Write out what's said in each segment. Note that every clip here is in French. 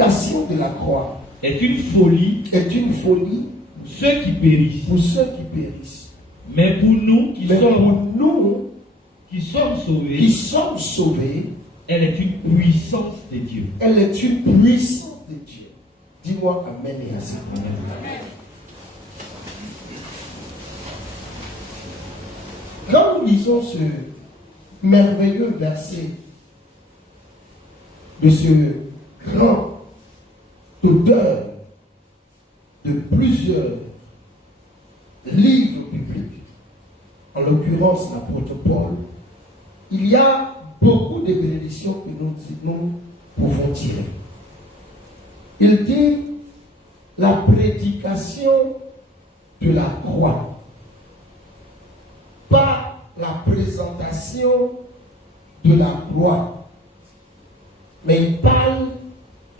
L'application de la croix est une folie pour ceux qui périssent. Mais pour nous qui sommes sauvés, elle est une puissance de Dieu. Dis-moi Amen et ainsi. Quand nous lisons ce merveilleux verset de ce grand auteur de plusieurs livres bibliques, en l'occurrence l'apôtre Paul, il y a beaucoup de bénédictions que nous pouvons tirer. Il dit la prédication de la croix, pas la présentation de la croix, mais il parle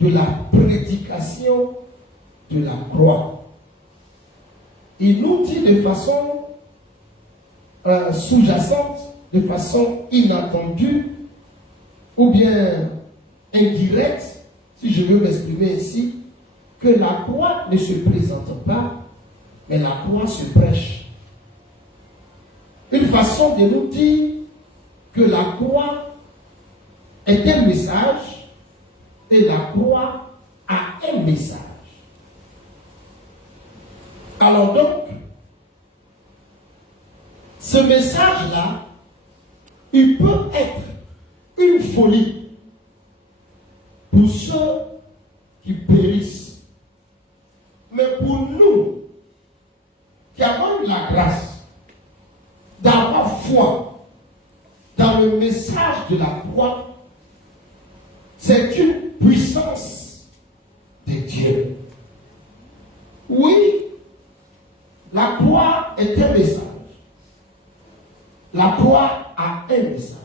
de la prédication de la croix. Il nous dit de façon sous-jacente, de façon inattendue, ou bien indirecte, si je veux m'exprimer ici, que la croix ne se présente pas, mais la croix se prêche. Une façon de nous dire que la croix est un message et la croix a un message. Alors donc, ce message-là, il peut être une folie pour ceux qui périssent. Mais pour nous, qui avons eu la grâce d'avoir foi dans le message de la croix, c'est une puissance de Dieu. Oui, la croix est un message. La croix a un message.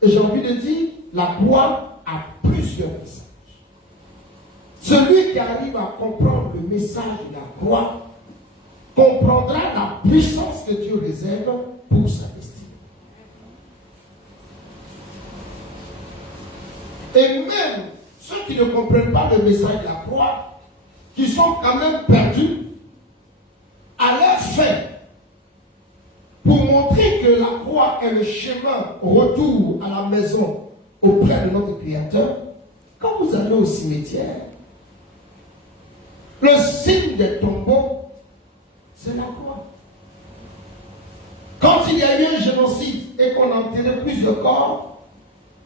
Et j'ai envie de dire, la croix a plusieurs messages. Celui qui arrive à comprendre le message de la croix comprendra la puissance que Dieu réserve pour sa destinée. Et même ceux qui ne comprennent pas le message de la croix, qui sont quand même perdus, à leur fin, pour montrer que la croix est le chemin au retour à la maison auprès de notre Créateur, quand vous allez au cimetière, le signe des tombeaux, c'est la croix. Quand il y a eu un génocide et qu'on a enterré plusieurs corps,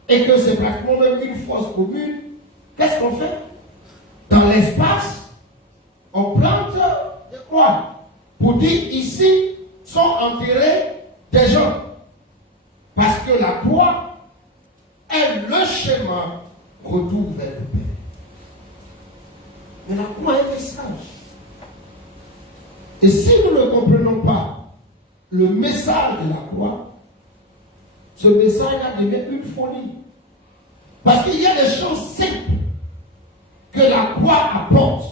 et que c'est pratiquement même une fosse commune, qu'est-ce qu'on fait? Dans l'espace, on plante des croix pour dire ici sont enterrés des gens. Parce que la croix est le chemin retour vers le Père. Mais la croix est un message. Et si nous ne comprenons pas le message de la croix, ce message devient une folie. Parce qu'il y a des choses simples que la croix apporte.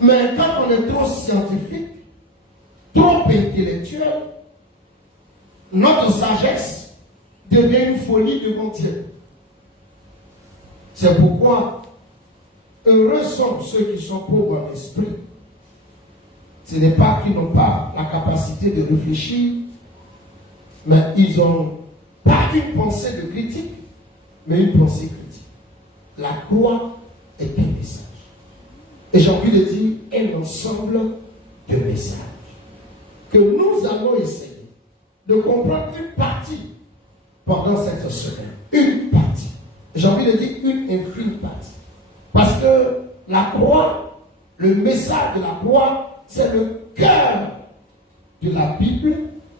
Mais quand on est trop scientifique, trop intellectuel, notre sagesse devient une folie devant Dieu. C'est pourquoi heureux sont ceux qui sont pauvres en esprit. Ce n'est pas qu'ils n'ont pas la capacité de réfléchir, mais ils n'ont pas une pensée de critique, mais une pensée critique. La croix est un message. Et j'ai envie de dire un ensemble de messages que nous allons essayer de comprendre une partie pendant cette semaine. Une partie. J'ai envie de dire une infime partie. Parce que la croix, le message de la croix, c'est le cœur de la Bible,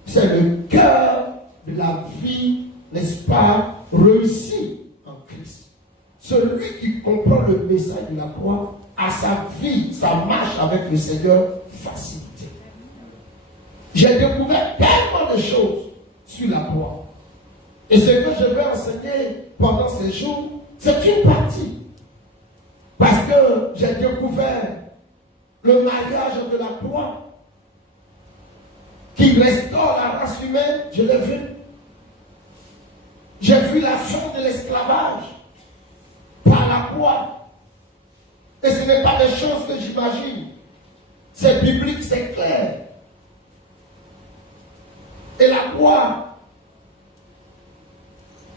c'est le cœur de la vie, n'est-ce pas, réussie en Christ. Celui qui comprend le message de la croix a sa vie, sa marche avec le Seigneur facilité. J'ai découvert tellement de choses sur la croix. Et ce que je vais enseigner pendant ces jours, c'est une partie. Parce que j'ai découvert le mariage de la croix qui restaure la race humaine, je l'ai vu. J'ai vu la fin de l'esclavage. croix. Et ce n'est pas des choses que j'imagine. C'est biblique, c'est clair. Et la croix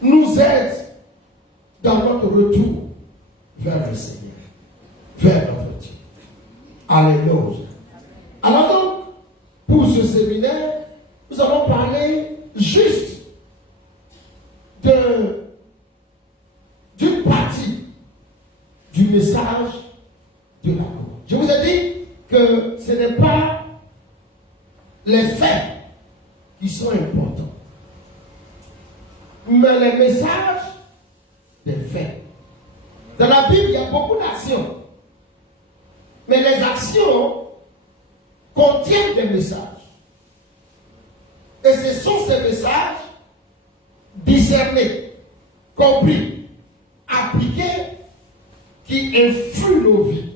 nous aide dans notre retour vers le Seigneur, vers notre Dieu. Alléluia. Alors donc, pour ce séminaire, nous allons parler juste d'une partie du message de la croix. Je vous ai dit que ce n'est pas les faits qui sont importants, mais les messages des faits. Dans la Bible, il y a beaucoup d'actions, mais les actions contiennent des messages. Et ce sont ces messages discernés, compris, appliqués, qui influent nos vies.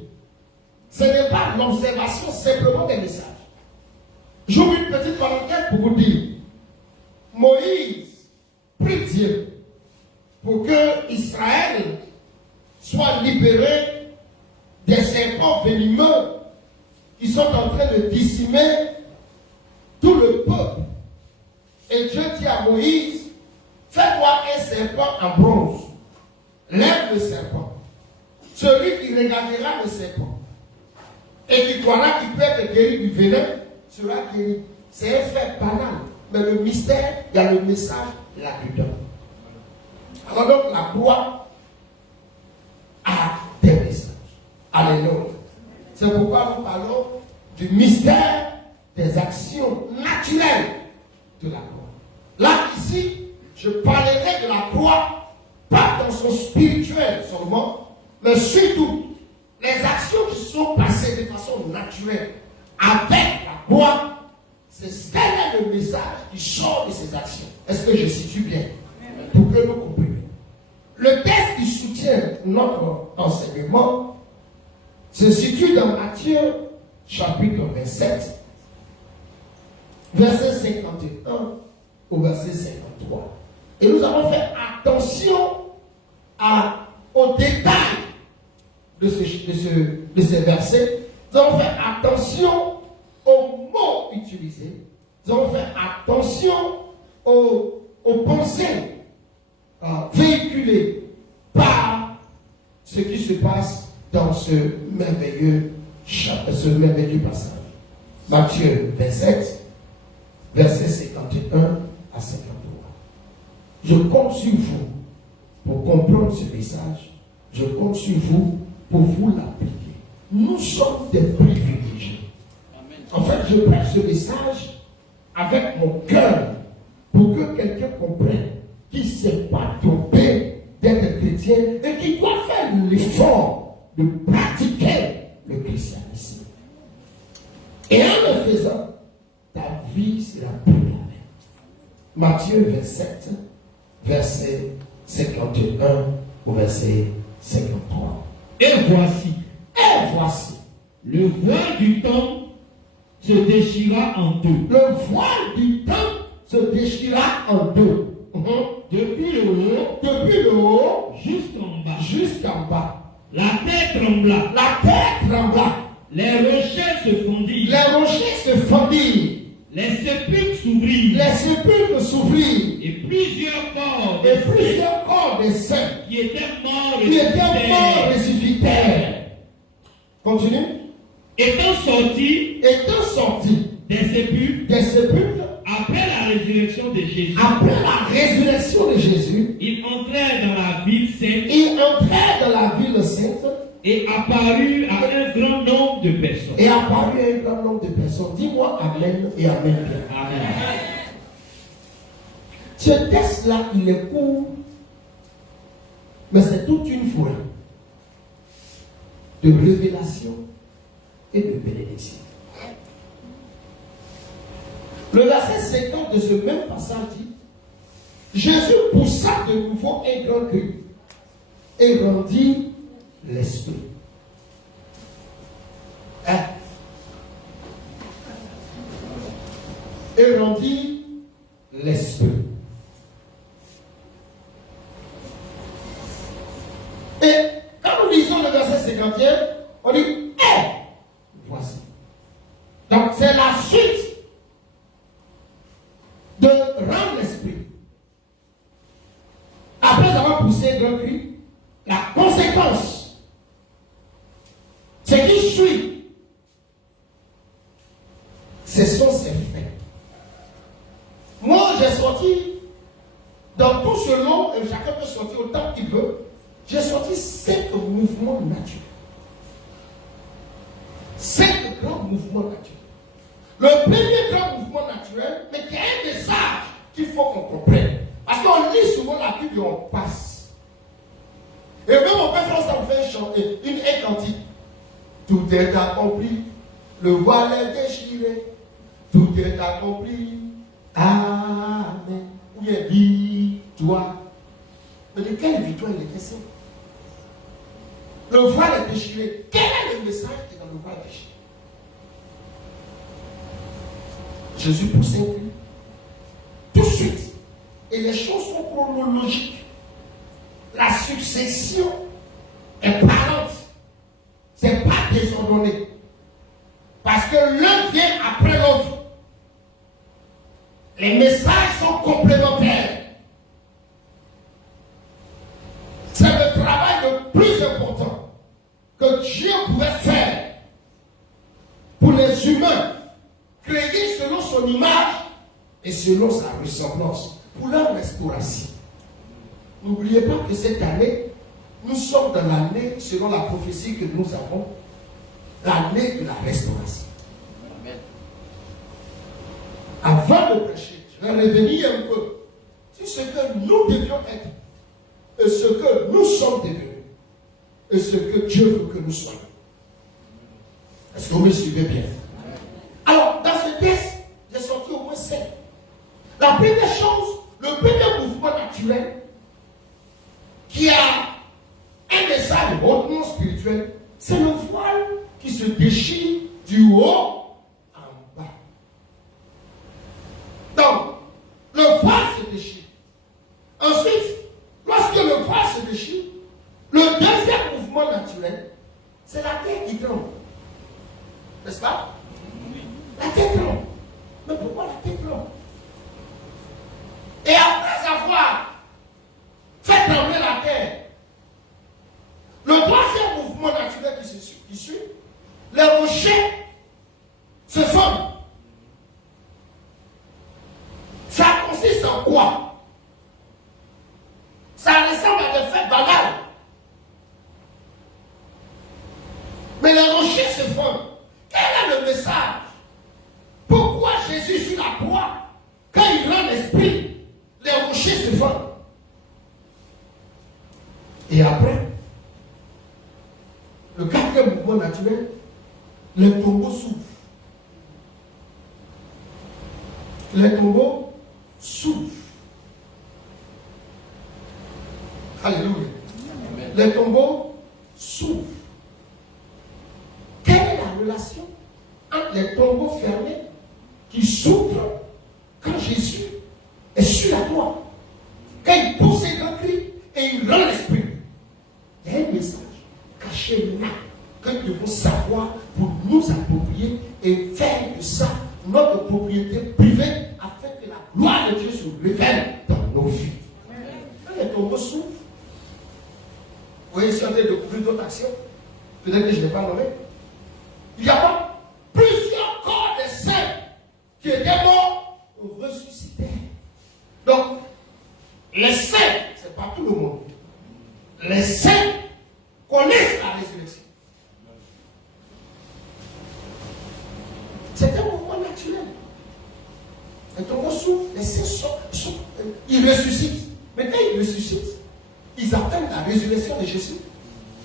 Ce n'est pas l'observation simplement des messages. J'ouvre une petite parenthèse pour vous dire, Moïse prie Dieu pour que Israël soit libéré des serpents venimeux qui sont en train de décimer tout le peuple. Et Dieu dit à Moïse, fais-toi un serpent en bronze. Lève le serpent. Celui qui regardera le serpent et qui croira qu'il peut être guéri du venin sera guéri. C'est un fait banal. Mais le mystère, il y a le message là-dedans. Alors donc la croix a des messages. Alléluia. C'est pourquoi nous parlons du mystère des actions naturelles de la croix. Là, ici, je parlerai de la croix, pas dans son spirituel seulement, mais surtout les actions qui sont passées de façon naturelle avec la croix. C'est quel est le message qui sort de ces actions. Est-ce que je situe bien? Pour que nous comprenions. Le texte qui soutient notre enseignement se situe dans Matthieu, chapitre 27, verset 51 au verset 53. Et nous allons faire attention aux détails de ces versets. Nous allons faire attention aux mots utilisés. Nous allons faire attention aux pensées véhiculées par ce qui se passe dans ce merveilleux passage. Matthieu 27, versets 51 à 53. Je compte sur vous pour comprendre ce message. Je compte sur vous pour vous l'appliquer. Nous sommes des privilégiés. En fait, je prête ce message avec mon cœur pour que quelqu'un comprenne qu'il ne s'est pas trompé d'être chrétien et qu'il doit faire l'effort de pratiquer le christianisme. Et en le faisant, ta vie sera plus la même. Matthieu 27, verset 51 au verset 53. Et voici, le voile du temple se déchira en deux. Le voile du temple se déchira en deux. Depuis le haut, jusqu'en bas. La terre trembla. Les rochers se fondirent. Les sépulcres s'ouvrirent. Et plusieurs corps des saints qui étaient morts ressuscitèrent. Continue. Étant sortis des sépulcres, après la résurrection de Jésus, ils entrèrent dans la ville sainte et apparut à un grand nombre de personnes. Dis-moi Amen et Amen. Amen. Ce texte-là, il est court, mais c'est toute une forêt de révélation et de bénédiction. Le verset 50 de ce même passage dit, Jésus poussa de nouveau un grand cri et rendit l'esprit. Et rendit l'esprit. Et quand nous 51, on dit, voici. Donc c'est la suite de rendre l'esprit. Après avoir poussé un grand cri, la conséquence, ce qui suit, ce sont ces faits. Moi, j'ai sorti, dans tout ce long, et chacun peut sortir autant qu'il veut, j'ai sorti 5 mouvements naturels. 5 grands mouvements naturels. Le premier grand mouvement naturel, mais qui est un message qu'il faut qu'on comprenne. Parce qu'on lit souvent la Bible et on passe. Et même on peut faire ça, on fait chanter un cantique. Tout est accompli, le voile est déchiré, tout est accompli. Amen. Où est victoire? Mais de quelle victoire il est question? Le voile est déchiré. Quel est le message qui est dans le voile déchiré? Jésus pousse un cri. Tout de suite. Et les choses sont chronologiques. La succession est parlante. Ce n'est pas désordonné. Parce que l'un vient après l'autre. Les messages sont complémentaires. C'est le travail le plus important que Dieu pouvait faire pour les humains, créés selon son image et selon sa ressemblance, pour leur restauration. N'oubliez pas que cette année, nous sommes dans l'année, selon la prophétie que nous avons, l'année de la restauration. Amen. Avant de prêcher, je vais revenir un peu sur ce que nous devions être et ce que nous sommes devenus et ce que Dieu veut que nous soyons. Est-ce que vous me suivez bien? Alors, dans ce texte, j'ai sorti au moins 5. La première chose, le premier mouvement naturel qui a un message hautement spirituel, c'est le voile qui se déchire du haut en bas. Donc, le voile se déchire. Ensuite, lorsque le voile se déchire, le deuxième mouvement naturel, c'est la terre qui tremble. N'est-ce pas? La terre tremble. Mais pourquoi la terre tremble? Et après avoir fait trembler la terre, le troisième mouvement naturel qui suit, les rochers se forment. Ça consiste en quoi? Ça ressemble à des faits banals. Mais les rochers se forment. Quel est le message? Pourquoi Jésus sur la croix, quand il rend l'esprit, les rochers se forment? Et après, le quatrième mouvement naturel, les tombeaux s'ouvrent. Les tombeaux s'ouvrent. Alléluia. Amen. Les tombeaux s'ouvrent. Quelle est la relation entre les tombeaux fermés qui s'ouvrent quand Jésus est sur la croix? Quand il pousse un grand cri et il rend l'esprit. Il y a un message caché là que nous devons savoir pour nous approprier et faire de ça notre propriété privée afin que la gloire de Dieu se révèle dans nos vies. Quand les tombeaux s'ouvrent, vous voyez, si on a découvert d'autres actions, peut-être que je ne vais pas nommer. Il y a plusieurs corps de saints qui étaient morts ressuscités. Donc, les saints, c'est pas tout le monde. Les saints connaissent la résurrection. C'est un mouvement naturel. Les tombeaux s'ouvrent, les saints ils ressuscitent. Mais quand ils ressuscitent, ils attendent la résurrection de Jésus.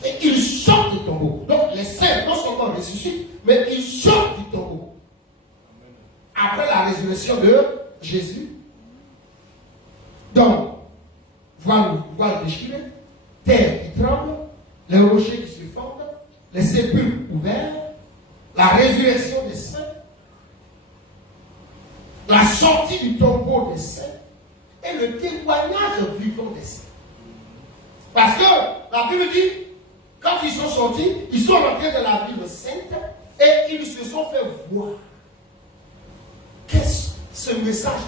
Et ils sortent du tombeau. Donc les saints non seulement ressuscitent, mais ils sortent du tombeau. Après la résurrection de Jésus. Donc, voile déchiré, terre qui tremble, les rochers qui se fondent, les sépulcres ouverts, la résurrection des saints, la sortie du tombeau des saints et le témoignage vivant des saints. Parce que la Bible dit, Quand ils sont sortis, ils sont rentrés dans la ville sainte et ils se sont fait voir. Qu'est-ce ce message-là?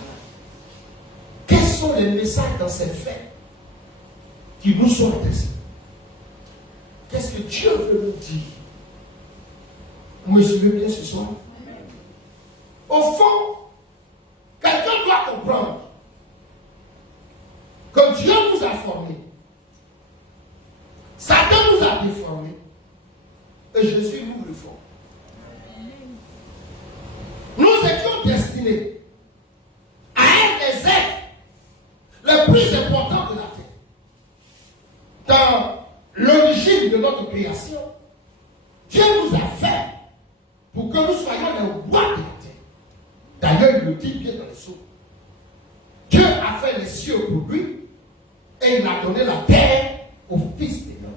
Quels sont les messages dans ces faits qui nous sont adressés? Qu'est-ce que Dieu veut nous dire? Vous me suivez bien ce soir? Au fond, quelqu'un doit comprendre que Dieu nous a formés. Satan nous a déformés. Et Jésus nous le forme. Nous étions destinés à être les êtres les plus importants de la terre. Dans l'origine de notre création, Dieu nous a fait pour que nous soyons les rois de la terre. D'ailleurs, il le dit bien dans le psaume. Dieu a fait les cieux pour lui et il a donné la terre au Fils de l'homme.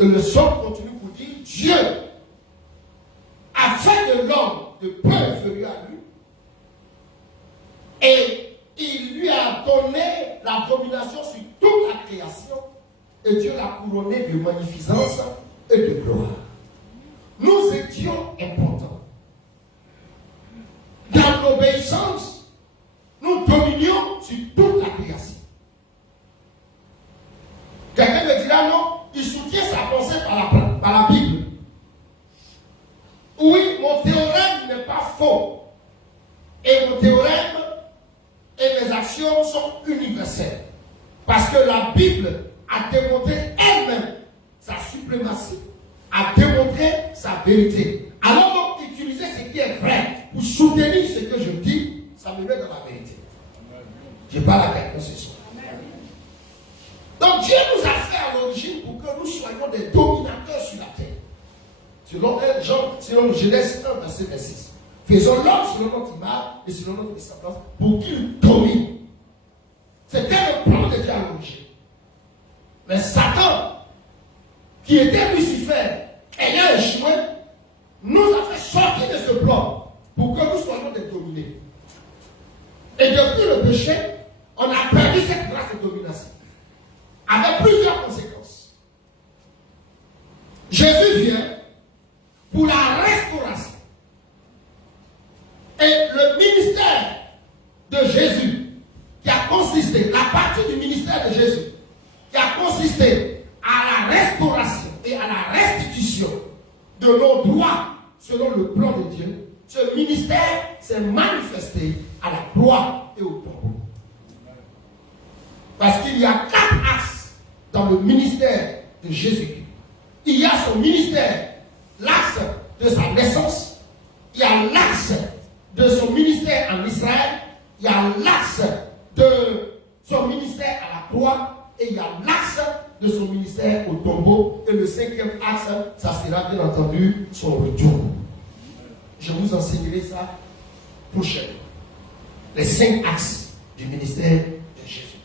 Et le psaume continue pour dire Dieu a fait de l'homme de peu inférieur à lui et il lui a donné la domination sur toute la création et Dieu l'a couronné de magnificence et de gloire. Nous étions importants. Dans l'obéissance, nous dominions sur toute la création. Quelqu'un me dira non, il soutient sa pensée par la Bible. Oui, mon théorème n'est pas faux. Et mon théorème et mes actions sont universelles. Parce que la Bible a démontré elle-même sa suprématie, a démontré sa vérité. Alors donc, utiliser ce qui est vrai pour soutenir ce que je dis, ça me met dans la vérité. Je parle à quelqu'un ce soir. Donc Dieu nous a fait à l'origine pour que nous soyons des dominateurs sur la terre. Selon Genèse 1, verset 26. Faisons l'homme selon notre image et selon notre ressemblance pour qu'il domine. C'était le plan de Dieu à l'origine. Mais Satan, qui était Lucifer, ayant échoué, nous a fait sortir de ce plan pour que nous soyons des dominés. Et depuis le péché, on a perdu cette grâce de domination. Avec plusieurs conséquences. Jésus vient pour la restauration. Et le ministère de Jésus, qui a consisté, la partie du ministère de Jésus, qui a consisté à la restauration et à la restitution de nos droits selon le plan de Dieu, ce ministère s'est manifesté à la gloire et au tombeau. Parce qu'il y a 4 axes dans le ministère de Jésus. Il y a son ministère, l'axe de sa naissance, il y a l'axe de son ministère en Israël, il y a l'axe de son ministère à la croix et il y a l'axe de son ministère au tombeau. Et le 5e axe, ça sera bien entendu son retour. Je vous enseignerai ça prochainement. Les 5 axes du ministère de Jésus.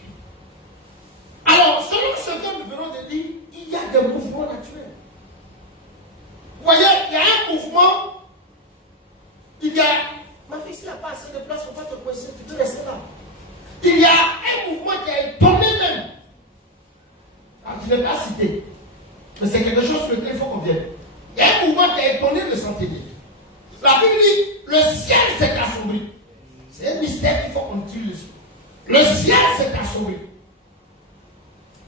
Alors, selon ce que nous venons de dire, il y a des mouvements naturels. Vous voyez, il y a un mouvement, il y a... Ma fille, s'il n'y a pas assez de place, il ne faut pas te coincer, tu peux rester là. Il y a un mouvement qui a étonné même. Alors, je ne l'ai pas cité, mais c'est quelque chose sur lequel il faut qu'on vienne. Il y a un mouvement qui a étonné le centenier. La Bible dit, le ciel s'est assombri. C'est un mystère qu'il faut qu'on utilise. Le ciel s'est assombri.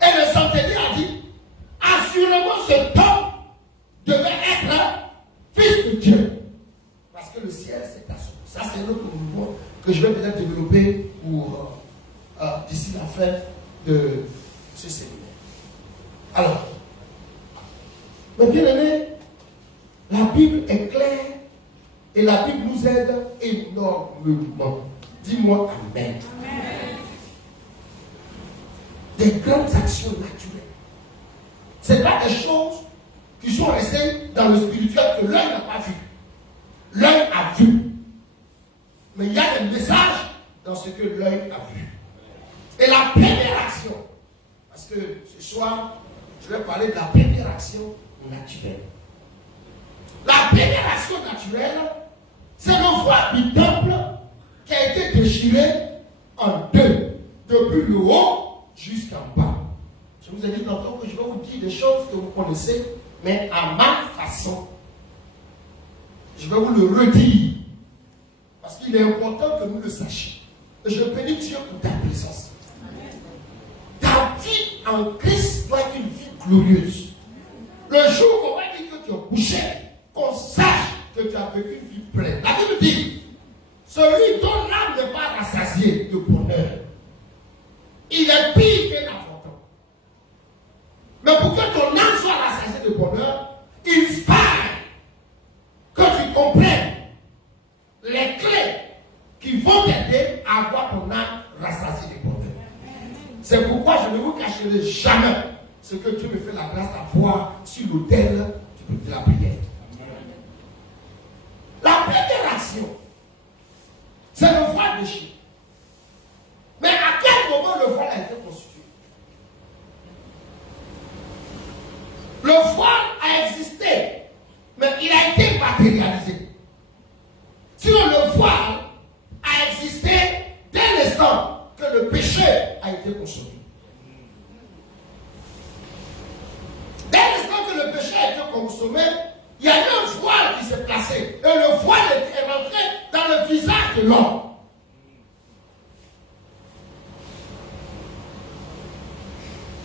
Et le centenier a dit, assurément cet homme devait être fils de Dieu. Parce que le ciel s'est assombri. Ça, c'est un autre mouvement que je vais peut-être développer pour d'ici la fin de ce séminaire. Alors, mes bien-aimés, la Bible est claire et la Bible nous aide énormément. Dis-moi Amen. Amen. Des grandes actions naturelles. Ce n'est pas des choses qui sont restées dans le spirituel que l'œil n'a pas vu. L'œil a vu. Mais il y a des messages dans ce que l'œil a vu. Et la première action, parce que ce soir, je vais parler de la première action naturelle. La première action naturelle, c'est le voile du temple qui a été déchiré en deux, depuis le haut jusqu'en bas. Je Je vous ai dit tantôt que je vais vous dire des choses que vous connaissez, mais à ma façon. Je vais vous le redire. Parce qu'il est important que nous le sachions. Et je bénis Dieu pour ta présence. Ta vie en Christ doit être une vie glorieuse. Le jour où on va dire que tu es couché, qu'on sache que tu as vécu une vie pleine. La Bible dit, celui dont l'âme n'est pas rassasiée de bonheur, il est pire qu'un affrontant. Mais pour que ton âme soit rassasiée de bonheur, il faut que tu comprennes les clés qui vont t'aider à avoir ton âme rassasiée de bonheur. C'est pourquoi je ne vous cacherai jamais ce que Dieu me fait la grâce d'avoir sur l'autel de la prière. La première action, c'est le voile déchiré. Mais à quel moment le voile a été constitué? Le voile a existé, mais il a été matérialisé. Sinon, le voile a existé dès l'instant que le péché a été consommé. Dès l'instant que le péché a été consommé, il y a eu un voile qui s'est placé. Et le voile est rentré dans le visage de l'homme.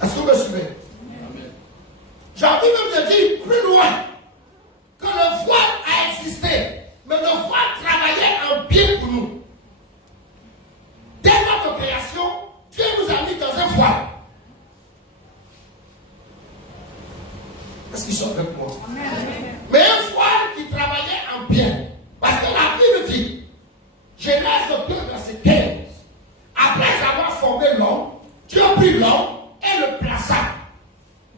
Est-ce que vous me suivez? J'ai envie de vous dire plus loin que le voile a existé, mais le voile travaillait en bien pour nous. Dès notre création, Dieu nous a mis dans un voile. Est-ce qu'ils sont avec moi? Mais un voile qui travaillait en bien. Parce que la Bible dit, Genèse 2, verset 15, après avoir formé l'homme, Dieu prit l'homme et le plaça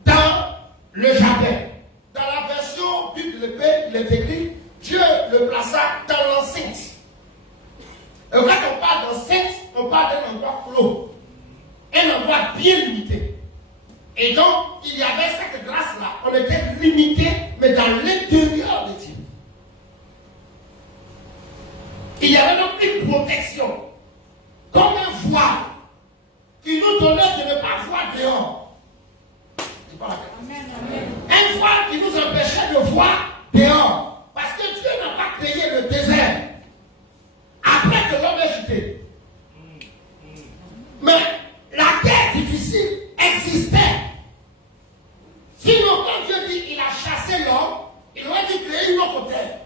dans le jardin. Dans la version biblique, il est écrit, Dieu le plaça dans l'enceinte. Et quand on parle d'enceinte, on parle d'un endroit clos. Un endroit bien limité. Et donc, il y avait cette grâce-là. On était limité, mais dans l'intérieur de Dieu. Il y avait donc une protection. Comme un voile qui nous donnait de ne pas voir dehors. Un voile qui nous empêchait de voir dehors. Parce que Dieu n'a pas créé le désert après que l'homme ait jeté. Mais la terre difficile existait. Sinon, quand Dieu dit qu'il a chassé l'homme, il aurait dû créer une autre terre.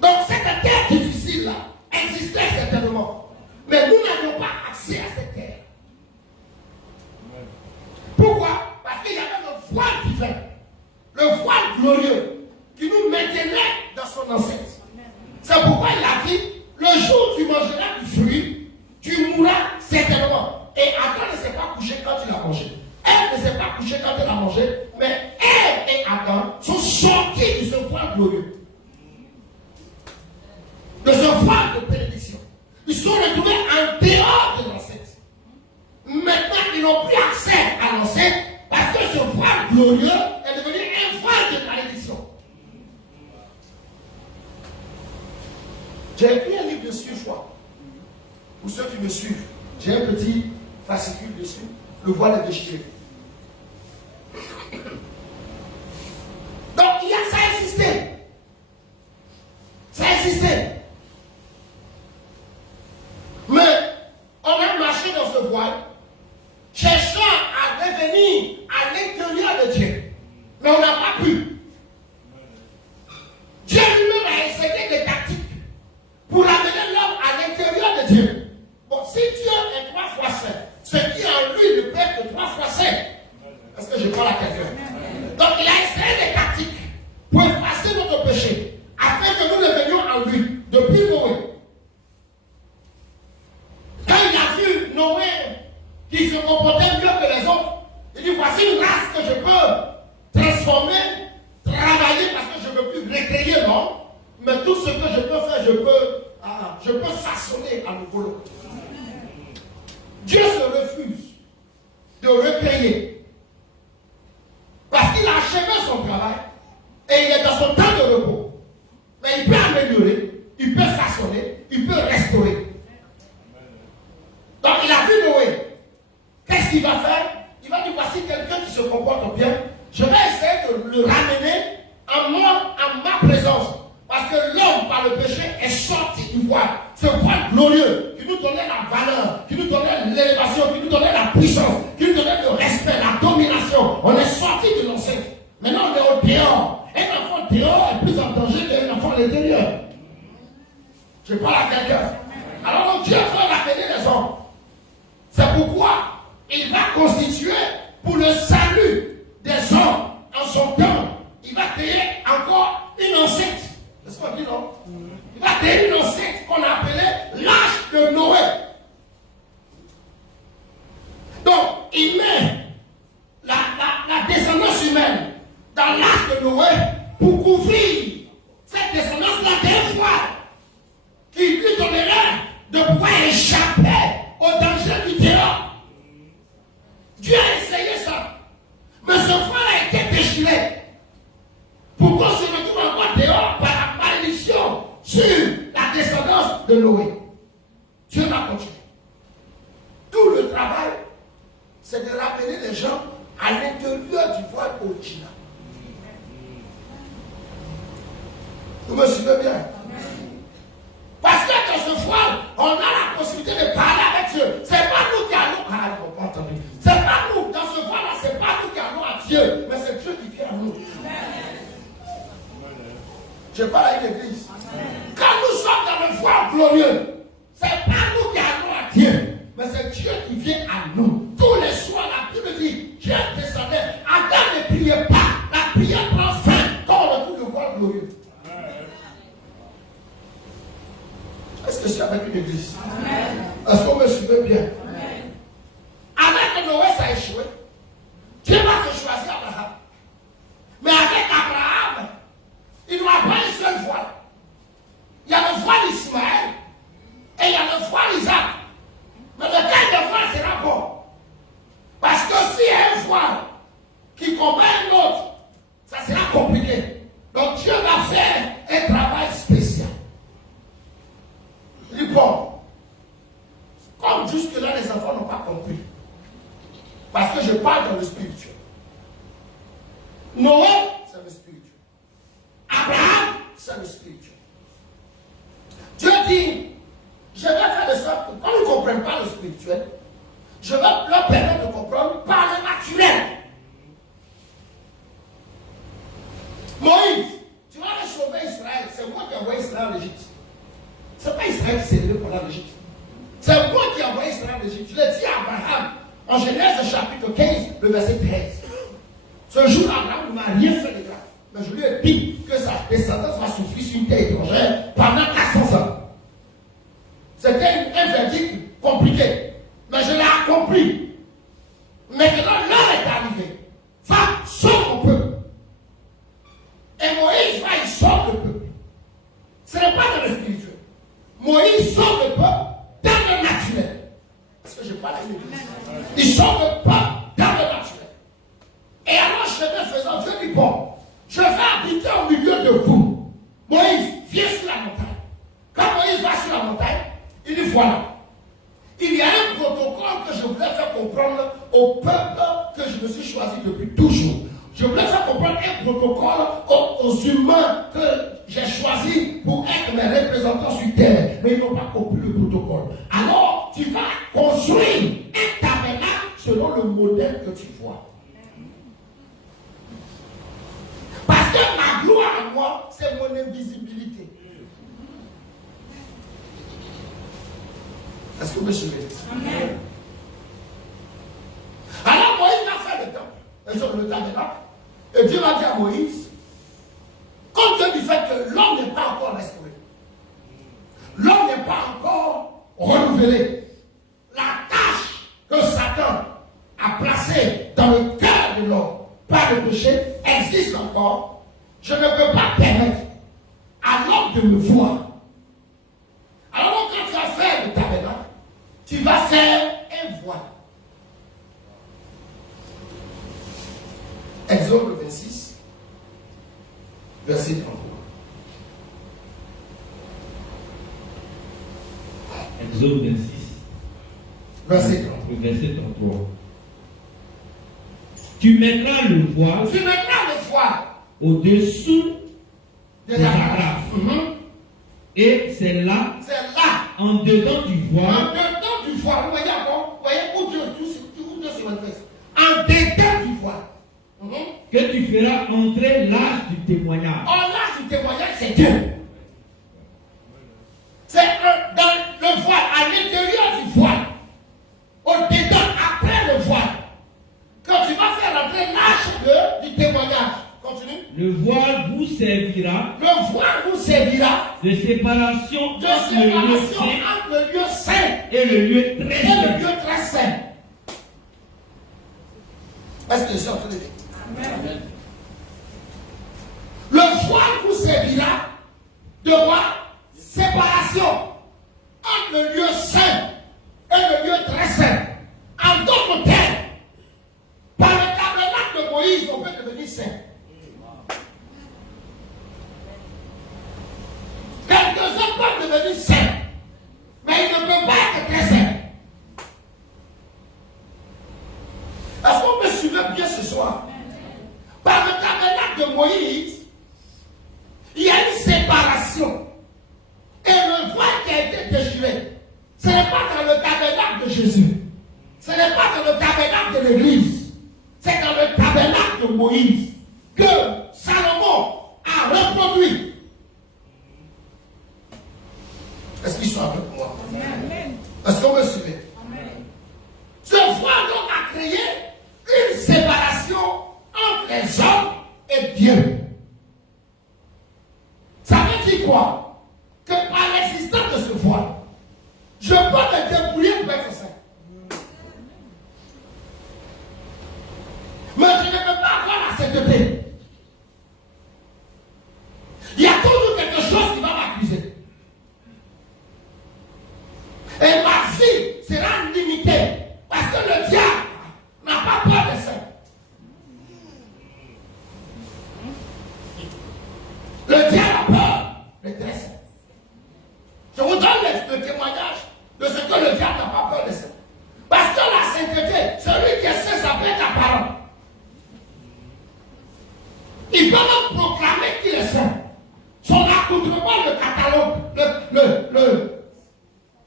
Donc cette terre difficile-là existait certainement. Mais nous n'avions pas accès à cette terre. Pourquoi? Parce qu'il y avait le voile divin, le voile glorieux, qui nous maintenait dans son enceinte. C'est pourquoi il a dit, le jour où tu mangeras du fruit, tu mourras certainement. Et Adam ne s'est pas couché quand il a mangé. Elle ne s'est pas couchée quand elle a mangé, mais elle et Adam sont sortis de ce voile glorieux. De ce voile de bénédiction. Ils sont retrouvés en dehors de l'enceinte. Maintenant, ils n'ont plus accès à l'enceinte parce que ce voile glorieux est devenu un voile de malédiction. J'ai écrit un livre dessus, je crois. Pour ceux qui me suivent, j'ai un petit fascicule dessus. Le voile est déchiré. Donc, ça a existé. Ça a existé. Mais, on a marché dans ce voile, cherchant à revenir à l'intérieur de Dieu. Mais on n'a pas pu. Dieu lui-même a essayé des tactiques pour amener l'homme à l'intérieur de Dieu. Bon, si Dieu est 3 fois saint, ce qui en lui ne peut être que 3 fois saint. Est-ce que je parle à quelqu'un? Donc il a essayé des tactiques pour effacer notre péché, afin que nous revenions en lui, depuis Noé. Quand il a vu Noé qui se comportait mieux que les autres, il dit, voici une race que je peux transformer, travailler parce que je ne veux plus recréer l'homme, mais tout ce que je peux faire, je peux façonner à nouveau. Dieu se refuse de recréer parce qu'il a achevé son travail et il est dans son temps de repos. Mais il peut améliorer, il peut façonner, il peut restaurer. Donc il a vu Noé. Qu'est-ce qu'il va faire? quelqu'un qui se comporte bien, je vais essayer de le ramener en ma présence. Parce que l'homme, par le péché, est sorti du voile. Ce voile glorieux qui nous donnait la valeur, qui nous donnait l'élévation, qui nous donnait la puissance, qui nous donnait le respect, la domination. On est sorti de l'ancêtre. Maintenant, on est au dehors. Un enfant dehors est plus en danger qu'un enfant à l'intérieur. Je parle à quelqu'un. Alors, donc, Dieu va rappeler les hommes. C'est pourquoi il va constituer pour le salut des hommes en son temps. Il va créer encore une ancêtre. C'est ce qu'on dit, non? Il va créer une ancêtre qu'on a appelée l'âge de Noé. Donc, il met la descendance humaine dans l'âge de Noé pour couvrir cette descendance-là d'un voile qui lui donnerait de pouvoir échapper au danger du dehors. Dieu a essayé ça. Mais ce voile a été déchiré. Pour qu'on se retrouve encore dehors par la malédiction sur la descendance de Noé. Dieu va continuer. Tout le travail, c'est de rappeler les gens à l'intérieur du voile original. Vous me suivez bien? Parce que dans ce voile, on a la possibilité de parler avec Dieu. C'est pas nous qui allons. Ah, il ne faut pas entendre. C'est pas nous. Dans ce voile-là, c'est pas nous qui allons à Dieu, mais c'est Dieu qui vient à nous. Je parle à une église. Quand nous sommes dans le voile glorieux, c'est pas nous qui allons à Dieu, mais c'est Dieu qui vient à nous. Tous les soirs, la Bible dit, Dieu descendait. Adam ne priait pas. La prière prend fin quand on retrouve le voile glorieux. Est-ce que je suis avec une église? Est-ce qu'on me suivait bien? Avec Noé, ça a échoué. Dieu va se choisir Abraham. Mais avec Abraham, il n'y aura pas une seule voile. Il y a le voile d'Ismaël et il y a le voile d'Isaac. Mais lequel de voile sera bon? Parce que s'il y a un voile qui combat un autre, ça sera compliqué. Donc Dieu va faire un travail spécial. Il dit bon, comme jusque-là les enfants n'ont pas compris, parce que je parle dans le spirituel. Noé, c'est le spirituel. Abraham, c'est le spirituel. Dieu dit, je vais faire de sorte que, comme ils ne comprennent pas le spirituel, je vais leur permettre de comprendre par le naturel. Moïse, tu vas sauver Israël, c'est moi qui ai envoyé Israël en Égypte. Ce n'est pas Israël qui s'est levé pendant l'Égypte. C'est moi qui ai envoyé Israël en Égypte. Je l'ai dit à Abraham, en Genèse chapitre 15, le verset 13. Ce jour-là, Abraham ne m'a rien fait de grave. Mais je lui ai dit que sa descendance va souffrir sur une terre étrangère pendant 400 ans. C'était un verdict compliqué. Mais je l'ai accompli. Maintenant, l'heure est arrivée. Va, sauve mon peuple. Et Moïse va, il sauve le peuple. Ce n'est pas dans le spirituel. Moïse sauve le peuple dans le naturel. Parce que je parle à l'église. Il sauve le peuple dans le naturel. Et alors, chemin faisant, Dieu dit bon, je vais habiter au milieu de vous. Moïse, viens sur la montagne. Quand Moïse va sur la montagne, il dit voilà. Il y a un protocole que je voulais faire comprendre au peuple que je me suis choisi depuis toujours. Je voulais faire comprendre un protocole aux humains que j'ai choisi pour être mes représentants sur terre. Mais ils n'ont pas compris le protocole. Alors, tu vas construire un tabernacle selon le modèle que tu vois. Parce que ma gloire à moi, c'est mon invisibilité. Est-ce que vous me suivez? Alors Moïse a fait le temple. Le tabernacle. Et Dieu va dire à Moïse, compte tenu du fait que l'homme n'est pas encore restauré, l'homme n'est pas encore renouvelé, la tâche que Satan a placée dans le cœur de l'homme par le péché existe encore. Je ne peux pas permettre à l'homme de me voir. Alors quand tu vas faire le tabernacle, tu vas faire un voile. Exode 26, verset 33. Exode 26, verset 33. Verset 33. Tu mettras le voile au-dessous de la grappe. Et c'est là, en dedans du voile, vous voyez où Dieu se manifeste. En dedans du voile. Que tu feras entrer l'âge du témoignage. L'âge du témoignage, c'est Dieu. C'est dans le voile, à l'intérieur du voile. Au-dedans, après le voile. Quand tu vas faire entrer l'âge du témoignage. Continue. Le voile vous servira. Le voile vous servira De séparation entre le lieu saint et le lieu très saint. Est-ce que je suis en train de dire? Amen. Le voile vous servira de quoi? Séparation entre le lieu saint et le lieu très saint. En d'autres termes, par le tabernacle de Moïse, on peut devenir saint. Quelques-uns peuvent devenir saints, mais ils ne peuvent pas être très saints. Est-ce qu'on me suivre bien ce soir? Par le tabernacle de Moïse, il y a une séparation. Et le voile qui a été déchiré, ce n'est pas dans le tabernacle de Jésus. Ce n'est pas dans le tabernacle de l'Église. C'est dans le tabernacle de Moïse que Salomon a reproduit. Est-ce qu'ils sont avec moi? Amen. Est-ce qu'on me suit? Ce voile donc a créé une séparation entre les hommes et Dieu. Ça veut dire quoi? Que par l'existence de ce voile, je peux me débrouiller pour être saint. Mais je ne peux pas avoir la sainteté. Il y a toujours quelque chose qui va m'accuser. Et ma vie sera limitée. Parce que le diable n'a pas peur des saints. Le diable a peur des très saints. Je vous donne le témoignage de ce que le diable n'a pas peur des saints. Parce que la sainteté, celui qui est saint, ça peut être apparent. Il peut même proclamer qu'il est saint. Son accoutrement le catalogue,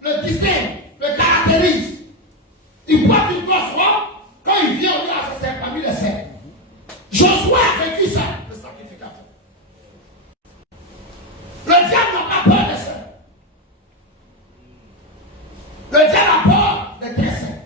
le distingue, le caractérise. Il porte une grosse robe, quand il vient, on dit à ses saints parmi les saints. Josué a vécu ça, le sacrificateur. Le diable n'a pas peur des saints. Le diable a peur des très saints.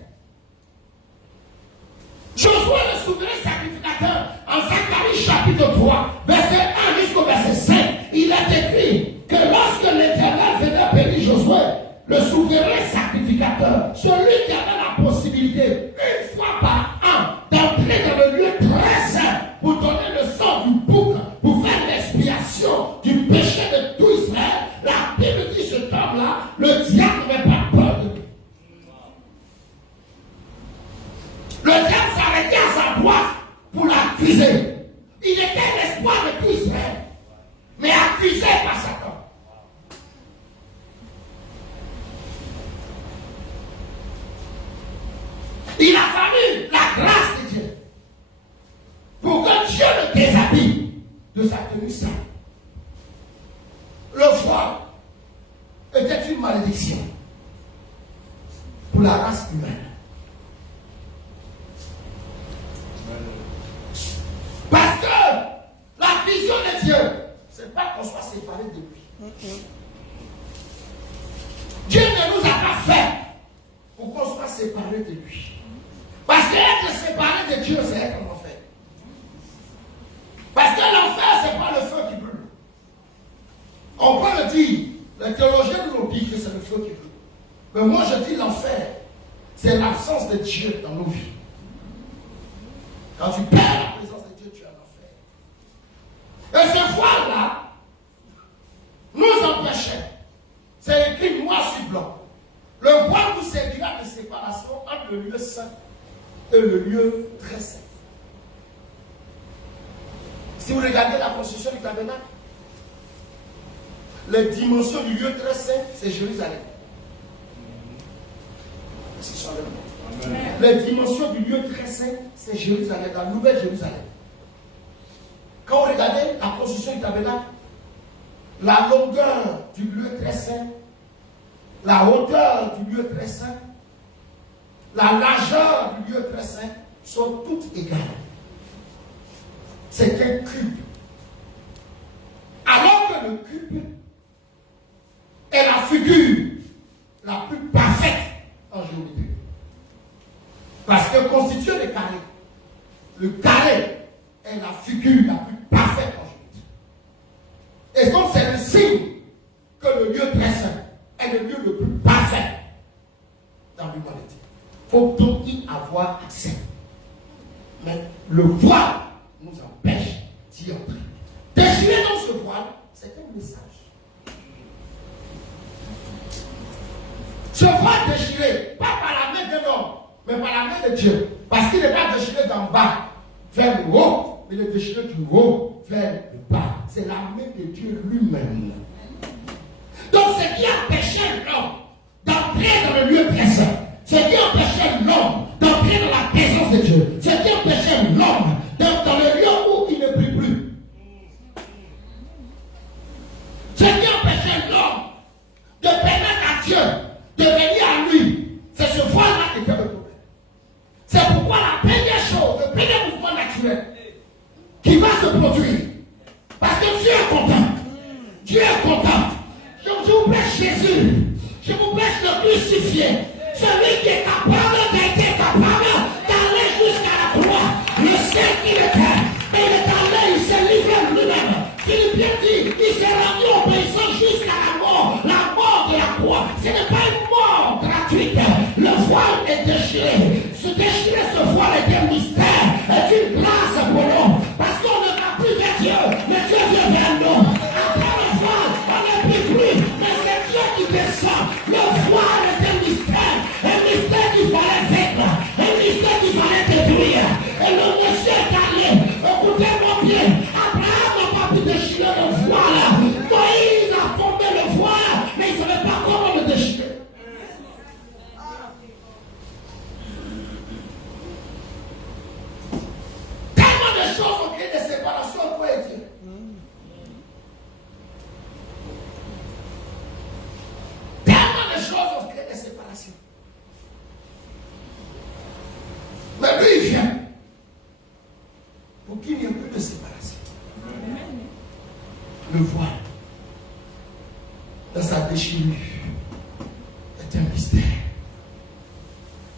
Josué, le souverain sacrificateur, en Zacharie chapitre 3, verset 1 jusqu'au verset 5, il est écrit que lorsque l'Éternel venait bénir Josué, le souverain sacrificateur, celui qui avait la possibilité, une fois par an, d'entrer dans le lieu très saint pour donner le sang du bouc, pour faire l'expiation du péché de tout Israël, la Bible dit cet homme-là, le diable n'avait pas peur de lui. Le diable s'arrêtait à sa droite pour l'accuser. Il était l'espoir de tout Israël, mais accusé par Satan. Il a fallu la grâce de Dieu pour que Dieu le déshabille de sa tenue sainte. Le voile était une malédiction pour la race humaine. Parce que la vision de Dieu, ce n'est pas qu'on soit séparé de lui. Dieu ne nous a pas fait pour qu'on soit séparé de lui. Parce qu'être séparé de Dieu, c'est être en enfer. Parce que l'enfer, ce n'est pas le feu qui brûle. On peut le dire. Les théologiens nous disent que c'est le feu qui brûle. Mais moi, je dis l'enfer, c'est l'absence de Dieu dans nos vies. Quand tu perds la présence de Dieu, tu es en enfer. Et ce voile-là nous empêchait. C'est écrit noir sur blanc. Le voile vous servira de séparation entre le lieu saint et le lieu très saint. Si vous regardez la construction du tabernacle, les dimensions du lieu très saint, c'est Jérusalem. Est-ce qu'ils sont avec moi? les dimensions du lieu très saint, c'est Jérusalem, la nouvelle Jérusalem. Quand on regardait la construction du tabernacle, la longueur du lieu très saint, la hauteur du lieu très saint, la largeur du lieu très saint sont toutes égales. C'est un cube. Alors que le cube est la figure la plus parfaite en géométrie. Parce que constitué le carré est la figure la plus parfaite en géométrie. Et donc c'est le signe que le lieu très saint est le lieu le plus parfait dans l'humanité. Il faut donc y avoir accès. Mais le voile nous empêche d'y entrer. Déchirer dans ce voile, c'est un message. Ce voile déchiré, pas par la main de l'homme, mais par la main de Dieu. Parce qu'il n'est pas déchiré d'en bas vers le haut, mais il est déchiré du haut vers le bas. C'est la main de Dieu lui-même. Donc ce qui empêchait l'homme d'entrer dans le lieu très saint, ce qui empêchait l'homme d'entrer dans la présence de Dieu, ce qui empêchait l'homme dans le lieu où il ne prie plus, ce qui empêchait l'homme de permettre à Dieu de venir à lui, c'est ce voile-là qui était le problème. C'est pourquoi la première chose, le premier mouvement naturel qui va se produire, parce que Dieu est content, Dieu est content. Je vous prêche Jésus, je vous prêche le crucifié, celui qui est capable, qui a été capable d'aller jusqu'à la croix, le Saint qu'il était, et il est allé, il s'est livré lui-même. Philippiens dit, il s'est rendu obéissant jusqu'à la mort de la croix. Ce n'est pas une mort gratuite. Le voile est déchiré. Se déchirer ce voile est un mystère, est une grâce pour nous. Parce qu'on ne va plus vers Dieu, mais Dieu vient vers nous. Après le voile, on ne prie plus, mais c'est Dieu qui descend. Le voile est un mystère qu'il fallait vaincre, un mystère qu'il fallait détruire. Et le monsieur est allé, écoutez-moi bien, Abraham n'a pas pu déchirer le voile. Moïse a formé le voile, mais il ne savait pas comment le déchirer. Tellement de choses ont créé des séparations pour Dieu. Tellement de choses ont créé des séparations. Mais lui, il vient pour qu'il n'y ait plus de séparation. Le voile, dans sa déchirure, est un mystère.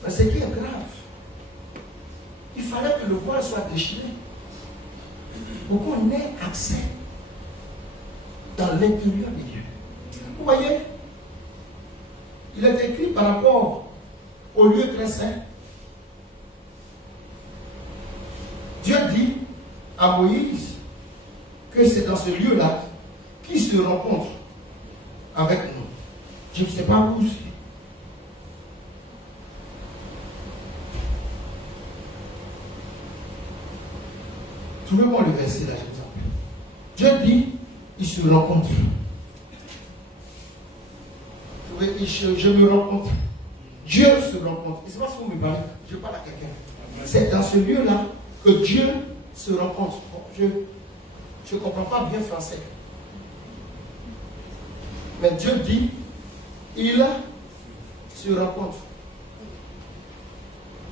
Mais ce qui est grave, il fallait que le voile soit déchiré pour qu'on ait accès dans l'intérieur de Dieu. Vous voyez, il est écrit par rapport au lieu très saint. Dieu dit à Moïse que c'est dans ce lieu-là qu'il se rencontre avec nous. Je ne sais pas où c'est. Trouvez-moi le verset là, Dieu dit, il se rencontre. Je me rencontre. Dieu se rencontre. Et c'est pas ce que vous me parlez. Je parle à quelqu'un. C'est dans ce lieu-là que Dieu se rencontre. Je ne comprends pas bien français. Mais Dieu dit, il se rencontre.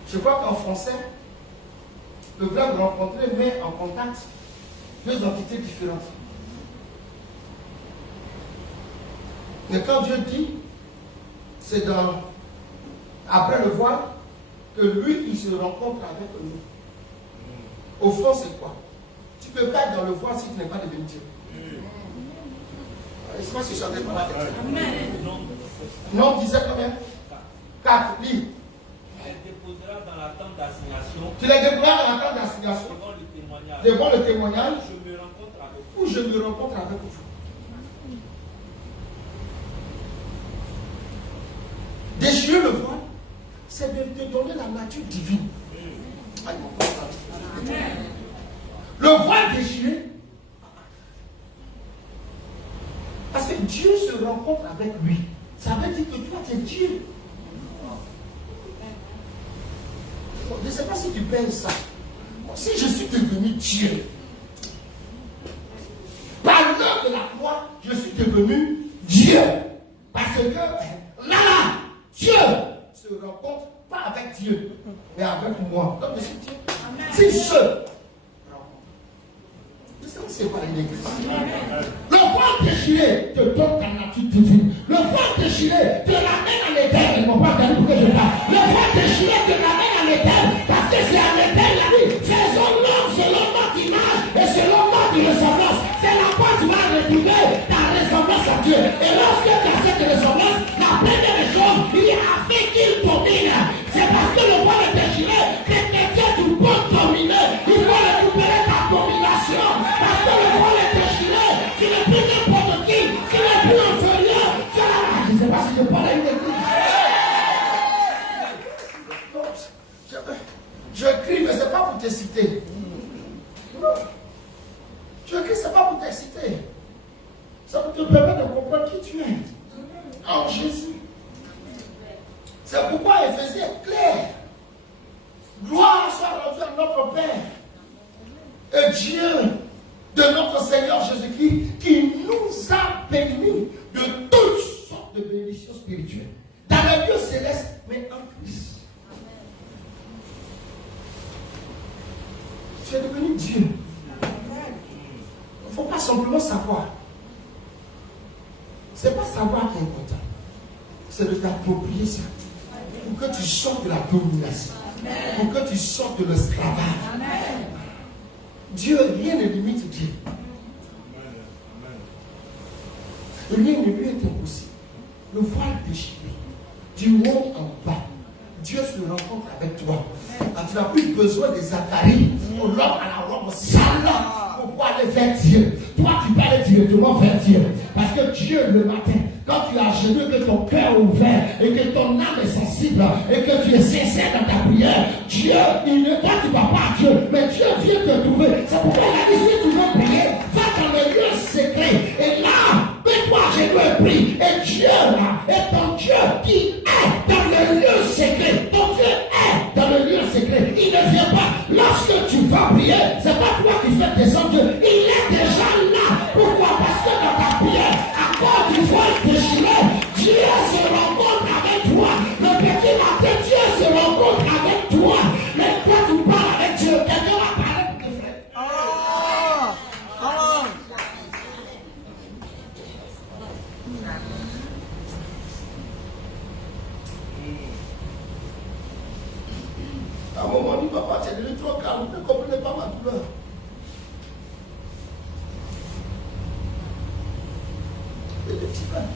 Je crois qu'en français, le verbe rencontrer met en contact deux entités différentes. Mais quand Dieu dit, c'est après le voile, que lui, il se rencontre avec nous. Au fond, c'est quoi? Tu ne peux pas être dans le voile si tu n'es pas devenu Dieu. Je ne sais pas si je suis en train de parler. Non, disait combien? 4 livres. Tu les déposeras dans la tente d'assignation. Tu les déposeras dans la tente d'assignation. Devant le témoignage. Je me rencontre avec vous. Où je me rencontre avec vous. Déchirer le voile, c'est de te donner la nature divine. Le voile déchiré, parce que Dieu se rencontre avec lui. Ça veut dire que toi, tu es Dieu. sais pas si tu penses ça. Si je suis devenu Dieu, par l'heure de la croix, je suis devenu Dieu. Parce que là, Dieu se rencontre pas avec Dieu, mais avec moi. Comme je suis Dieu. C'est seul. C'est pas une église. Le voile déchiré te donne ta nature divine. Le voile déchiré te ramène à l'éternel. Ils m'ont pas entendu pour que je parle. Le voile déchiré te ramène à l'éternel. Parce que c'est à l'éternel la vie. Faisons l'homme selon notre image et selon notre ressemblance. C'est la fois tu vas retrouver ta ressemblance à Dieu. Et lorsque tu as cette ressemblance, la première chose, il est afin qu'il domine. C'est parce que le voile est déchiré que quelqu'un tu peux dominer. Il faut récupérer ta domination. Parce que le voile est déchiré. Tu n'es plus n'importe qui. Tu n'es plus inférieur. Je ne sais pas si je parle à une église. Je crie, mais ce n'est pas pour te citer. Non. Je crie, ce n'est pas pour te citer. Ça te permet de comprendre qui tu es. En Jésus. C'est pourquoi Éphésiens est clair. Gloire soit rendue à notre Père et Dieu de notre Seigneur Jésus-Christ qui nous a bénis de toutes sortes de bénédictions spirituelles dans les lieux célestes, mais en Christ. Tu es devenu Dieu. Il ne faut pas simplement savoir. Ce n'est pas savoir qui est important. C'est de t'approprier ça. Pour que tu sortes de la domination. Pour que tu sortes de l'esclavage. Dieu, rien ne limite Dieu. Rien ne lui est impossible. Le voile déchiré, du haut en bas, Dieu se rencontre avec toi. Quand tu n'as plus besoin des Zacharie, l'homme à la robe sale, pour pouvoir aller vers Dieu. Toi, tu peux aller directement vers Dieu. Parce que Dieu, le matin, quand tu as genoux, que ton cœur est ouvert et que ton âme est sensible et que tu es sincère dans ta prière, Dieu, toi tu ne vas pas à Dieu, mais Dieu vient te trouver. C'est pourquoi il a dit, si tu veux prier, va dans le lieu secret. Et là, mets-toi à genoux et prie. Et Dieu là, est ton Dieu qui est dans le lieu secret. Ton Dieu est dans le lieu secret. Il ne vient pas. Lorsque tu vas prier, ce n'est pas toi qui fais descendre Dieu. Il est déjà là. Pourquoi? Parce que dans ta prière, à cause du voile déchiré, Dieu se rencontre avec toi. Le petit matin, Dieu se rencontre avec toi. Mais toi, tu parles avec Dieu. Quelqu'un va parler avec tes frères. À un moment, on dit, papa, tu es devenu trop calme. Vous ne comprenez pas ma douleur. Et le divin.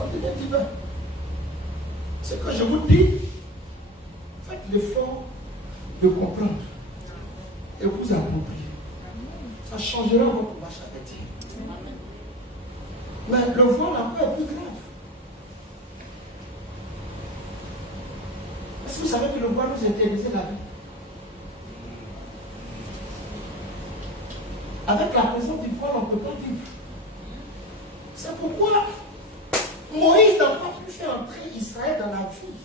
On devient divin. Ce que je vous dis, faites l'effort de comprendre et vous approprier. Ça changera votre marche avec Dieu. Mais le voile après est plus grave. Est-ce que vous savez que le voile nous interdisait la vie? Avec la présence du voile, on ne peut pas vivre. C'est pourquoi Moïse n'a pas pu faire entrer Israël dans la vie.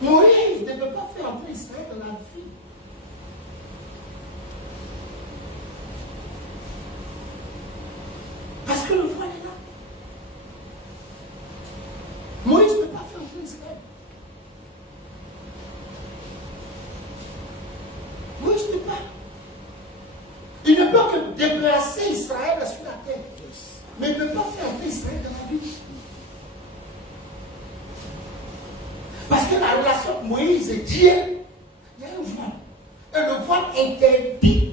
Moïse ne peut pas faire entrer Israël dans la vie. Parce que le voile est là. Moïse ne peut pas faire entrer Israël. Moïse ne peut pas. Il ne peut que déplacer Israël sur la terre. Mais il ne peut pas faire entrer Israël dans la vie. Parce que la relation de Moïse et Dieu, il y a un voile. Et le voile interdit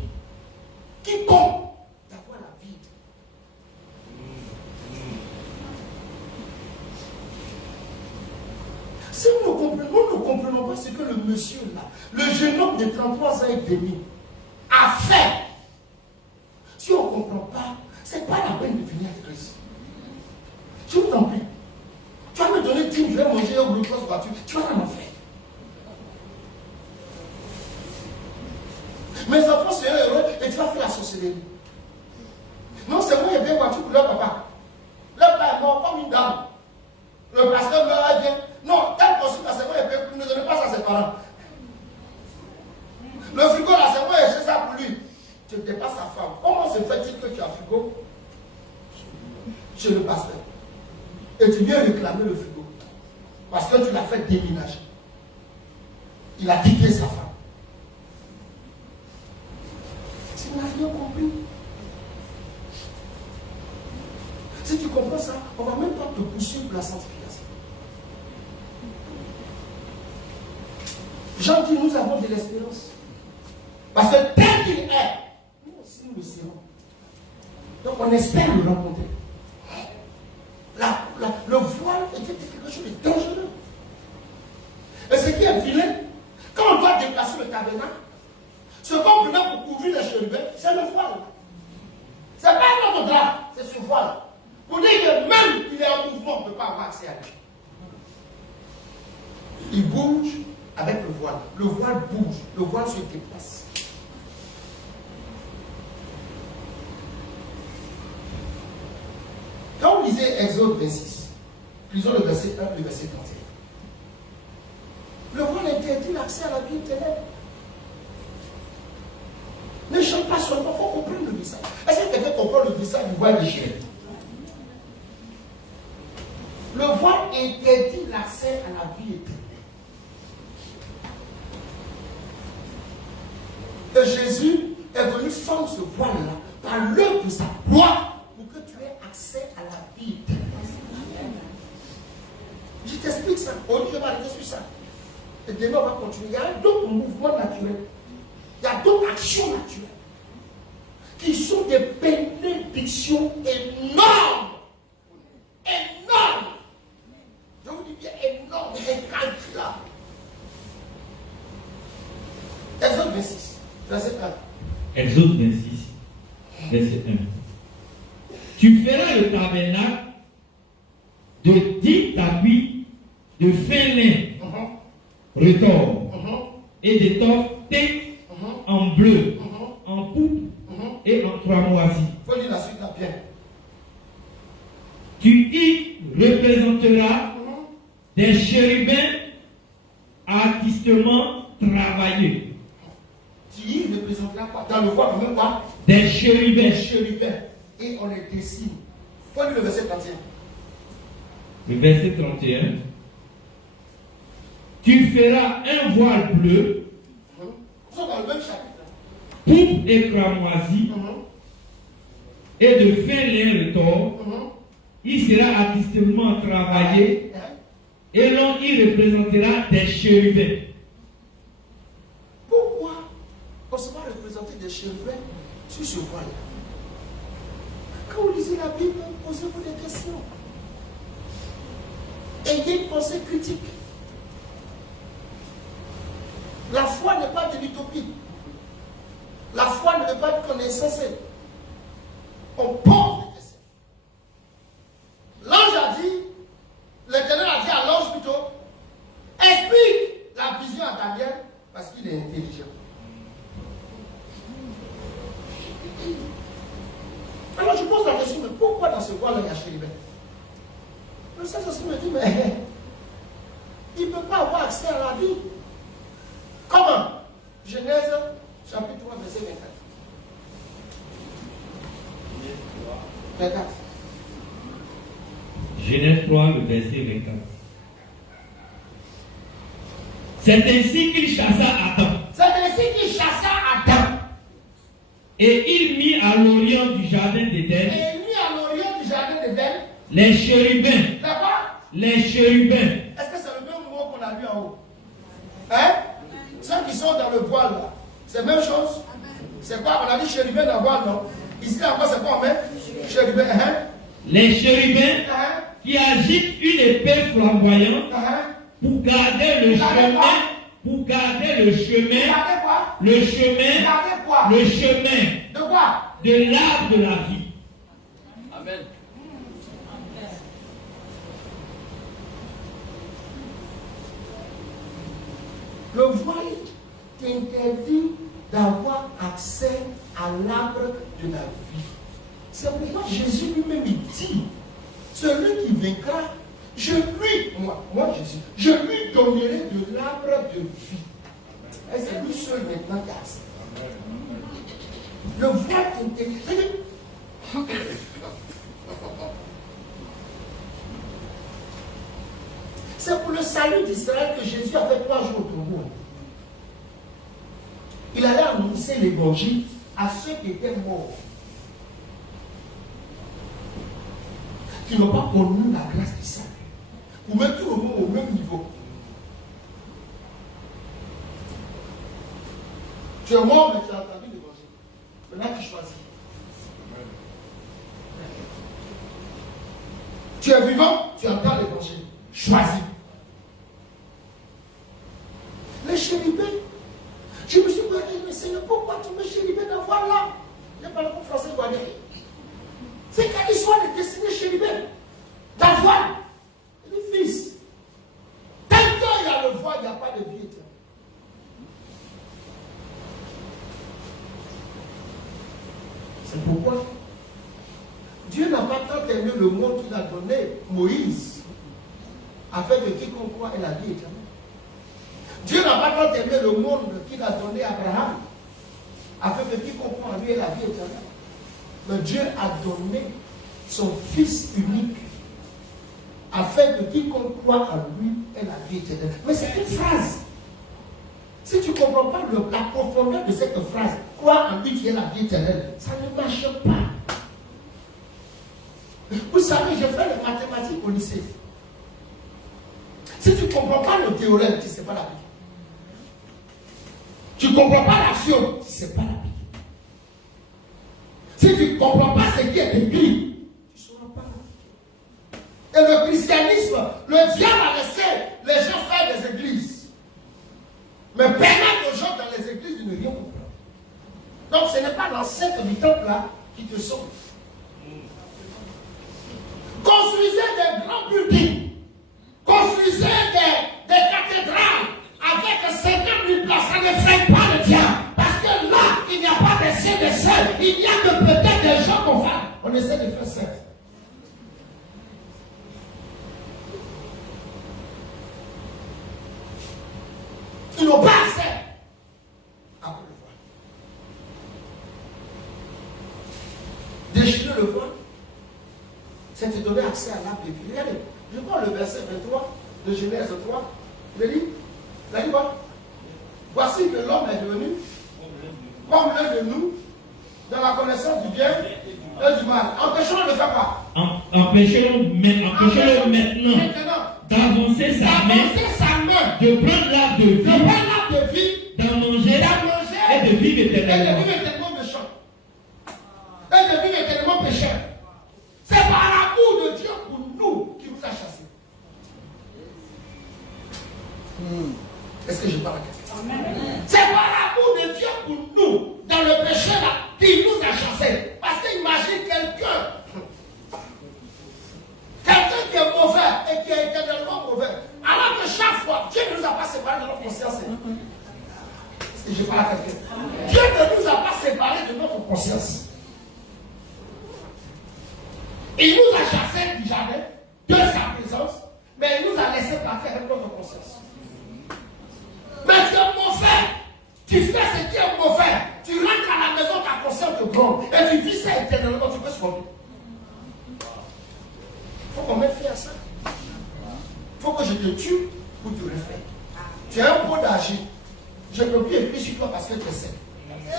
quiconque d'avoir la vie. Si nous ne comprenons pas ce que le monsieur là, le jeune homme de 33 ans et demi, a fait, si on ne comprend pas, ce n'est pas la peine de venir à Christ. Je vous en prie. Tu vas me donner 10, je vais manger au groupe de voiture. Tu vas en faire. Mes enfants seront heureux et tu vas faire la sorcellerie. Non, c'est moi qui ai bien voiture pour leur papa. Leur père est mort comme une dame. Le pasteur meurt, elle vient. Non, tel consulte la c'est moi, ne donnez pas ça à ses parents. Le frigo là, c'est moi, j'ai ça pour lui. Tu dépasses ta femme. Comment se fait-il que tu as frigo chez le pasteur? Et tu viens réclamer le frigo. Parce que tu l'as fait déménager. Il a quitté sa femme. Tu n'as rien compris. Si tu comprends ça, on ne va même pas te pousser pour la sanctification. Jean dit, nous avons de l'espérance. Parce que tel qu'il est, nous aussi nous le serons. Donc on espère le rencontrer. Le voile était quelque chose de dangereux. Et ce qui est vilain, quand on doit déplacer le tabernacle, ce qu'on prenait pour couvrir les chérubins, c'est le voile. Ce n'est pas notre drap, c'est ce voile. Pour dire que même qu'il est en mouvement, on ne peut pas avoir accès à lui. Il bouge avec le voile. Le voile bouge, le voile se déplace. Quand on lisait Exode 26, lisons le verset 1 et le verset 31. Le voile interdit l'accès à la vie éternelle. Ne chante pas seulement, il faut comprendre le message. Est-ce que quelqu'un comprend le message du voile déchiré? Le voile interdit l'accès à la vie éternelle. Et Jésus est venu fendre ce voile-là par l'œuvre de sa gloire pour que tu aies accès à la vie éternelle. Je t'explique ça. Aujourd'hui, je vais arrêter sur ça. Et demain, on va continuer. Il y a d'autres mouvements naturels. Il y a d'autres actions naturelles qui sont des bénédictions énormes. Énormes. Je vous dis bien énormes, incalculables. Exode 26, verset 1. Exode 26, verset 1. Tu feras le tabernacle de 10 tapis de fin lin, retors, et d'étoffes teintes en bleu, en pourpre et en cramoisi. Il faut lire la suite là bien. Tu y représenteras des chérubins artistement travaillés. Tu y représenteras quoi? Dans le voile, même quoi? Des chérubins. Des chérubins. Et on les dessine. Il faut lire le verset 31. Le verset 31. Tu feras un voile bleu, Nous sommes dans le même chapitre. pourpre et cramoisi, et de fin lin retors. Il sera artistement travaillé, et l'on y représentera des chérubins. Pourquoi on se va représenter des chérubins sur ce voile? Quand vous lisez la Bible, posez-vous des questions. Ayez une pensée critique. La foi n'est pas de l'utopie. La foi ne veut pas être qu'on est insensé. On pose des questions. L'ange a dit, l'Éternel a dit à l'ange plutôt, explique la vision à Daniel parce qu'il est intelligent. Alors je pose la question, mais pourquoi dans ce voile il y a chérubin? Le Saint-Esprit me dit, mais il ne peut pas avoir accès à la vie. Comment? Genèse chapitre 3, verset 24. 24. Genèse 3, le verset 24. C'est ainsi qu'il chassa Adam. C'est ainsi qu'il chassa Adam. Et il mit à l'orient du jardin Et d'Éden il mit à l'orient du jardin d'Éden. les chérubins. D'accord? Les chérubins. Est-ce que c'est le même mot qu'on a lu en haut? Hein? Ceux qui sont dans le voile là, c'est la même chose? C'est quoi? On a dit chérubin dans le voile, non? Ici encore, c'est quoi on met? Chérubin, hein? Les chérubins Hein? qui agitent une épée flamboyante Hein? pour garder le chemin. Pour garder le chemin. Regardez quoi? Le chemin. Regardez quoi? Le chemin De quoi? de l'arbre de la vie. Amen. Le voile t'interdit d'avoir accès à l'arbre de la vie. C'est pourquoi Jésus lui-même il dit, celui qui vaincra, je lui donnerai de l'arbre de vie. Et c'est lui seul maintenant qui a ça. Le voile d'intégrité. C'est pour le salut d'Israël que Jésus a fait 3 jours au tombeau. Il allait annoncer l'évangile à ceux qui étaient morts, qui n'ont pas connu la grâce du salut, pour mettre tout le monde au même niveau. Tu es mort, mais tu as entendu l'évangile. Maintenant, tu choisis. Tu es vivant, tu entends l'évangile. Choisis. Les chérubins. Je me suis dit, mais Seigneur, pourquoi tu me chérubins d'avoir là? Je parle comme français guadeloupe. C'est quelle histoire de destinée chérubin d'avoir le fils. Tant qu'il y a le voile, il n'y a pas de vie éternelle. C'est pourquoi Dieu n'a pas tant aimé le monde qu'il a donné Moïse, afin que quiconque croit ait la vie éternelle. Dieu n'a pas tant aimé le monde qu'il a donné Abraham, afin que quiconque croit en lui ait la vie éternelle. Mais Dieu a donné son Fils unique, afin que quiconque croit en lui ait la vie éternelle. Mais c'est une phrase. Si tu ne comprends pas la profondeur de cette phrase, croire en lui qui est la vie éternelle, ça ne marche pas. Vous savez, je fais les mathématiques au lycée. Si tu ne comprends pas le théorème, tu ne sais pas la vie. Tu ne comprends pas l'action, tu ne sais pas la vie. Si tu ne comprends pas ce qui est écrit, tu ne sauras pas la vie. Et le christianisme, le diable a laissé les gens faire des églises. Mais permettre aux gens dans les églises de ne rien comprendre. Donc ce n'est pas l'ancêtre du temple là qui te sauve. Construisez des grands buildings, construisez des cathédrales avec 50 000 places, ça ne fait pas le diable. Parce que là, il n'y a pas de saints de saints, il n'y a que peut-être des gens qu'on fait. On essaie de faire ça. Ils n'ont pas assez. Après le voile. Déchirer le voile, c'est te donner accès à l'arbre de vie. Regardez, je prends le verset 23 de Genèse 3. Il dit, ça dit quoi? Voici que l'homme est devenu comme l'un de nous, dans la connaissance du bien et du mal. Empêchons-le de faire quoi? Empêchons-le maintenant d'avancer sa main, de prendre l'arbre de vie, d'en manger et de vivre éternellement. Méchant. Et de vivre éternellement pécheur. C'est par l'amour de Dieu pour nous qui nous a chassés. Est-ce que je parle à quelqu'un? C'est par l'amour de Dieu pour nous, dans le péché là, qui nous a chassés. Parce qu'imagine quelqu'un qui est mauvais et qui est éternellement mauvais. Alors que chaque fois, Dieu ne nous a pas séparés de notre conscience. Est-ce que je parle à quelqu'un? Dieu ne nous a pas séparés de notre conscience. Il nous a chassés du jardin, de sa présence, mais il nous a laissé partir avec notre conscience. Mais tu es mauvais, tu fais ce qui est mauvais, tu rentres à la maison, ta conscience te gronde, et tu vis ça éternellement, tu peux se rendre. Il faut qu'on mette fin à ça. Il faut que je te tue pour te refaire. Tu as un pot d'argile. Je ne peux plus écrire sur toi parce que tu es sec.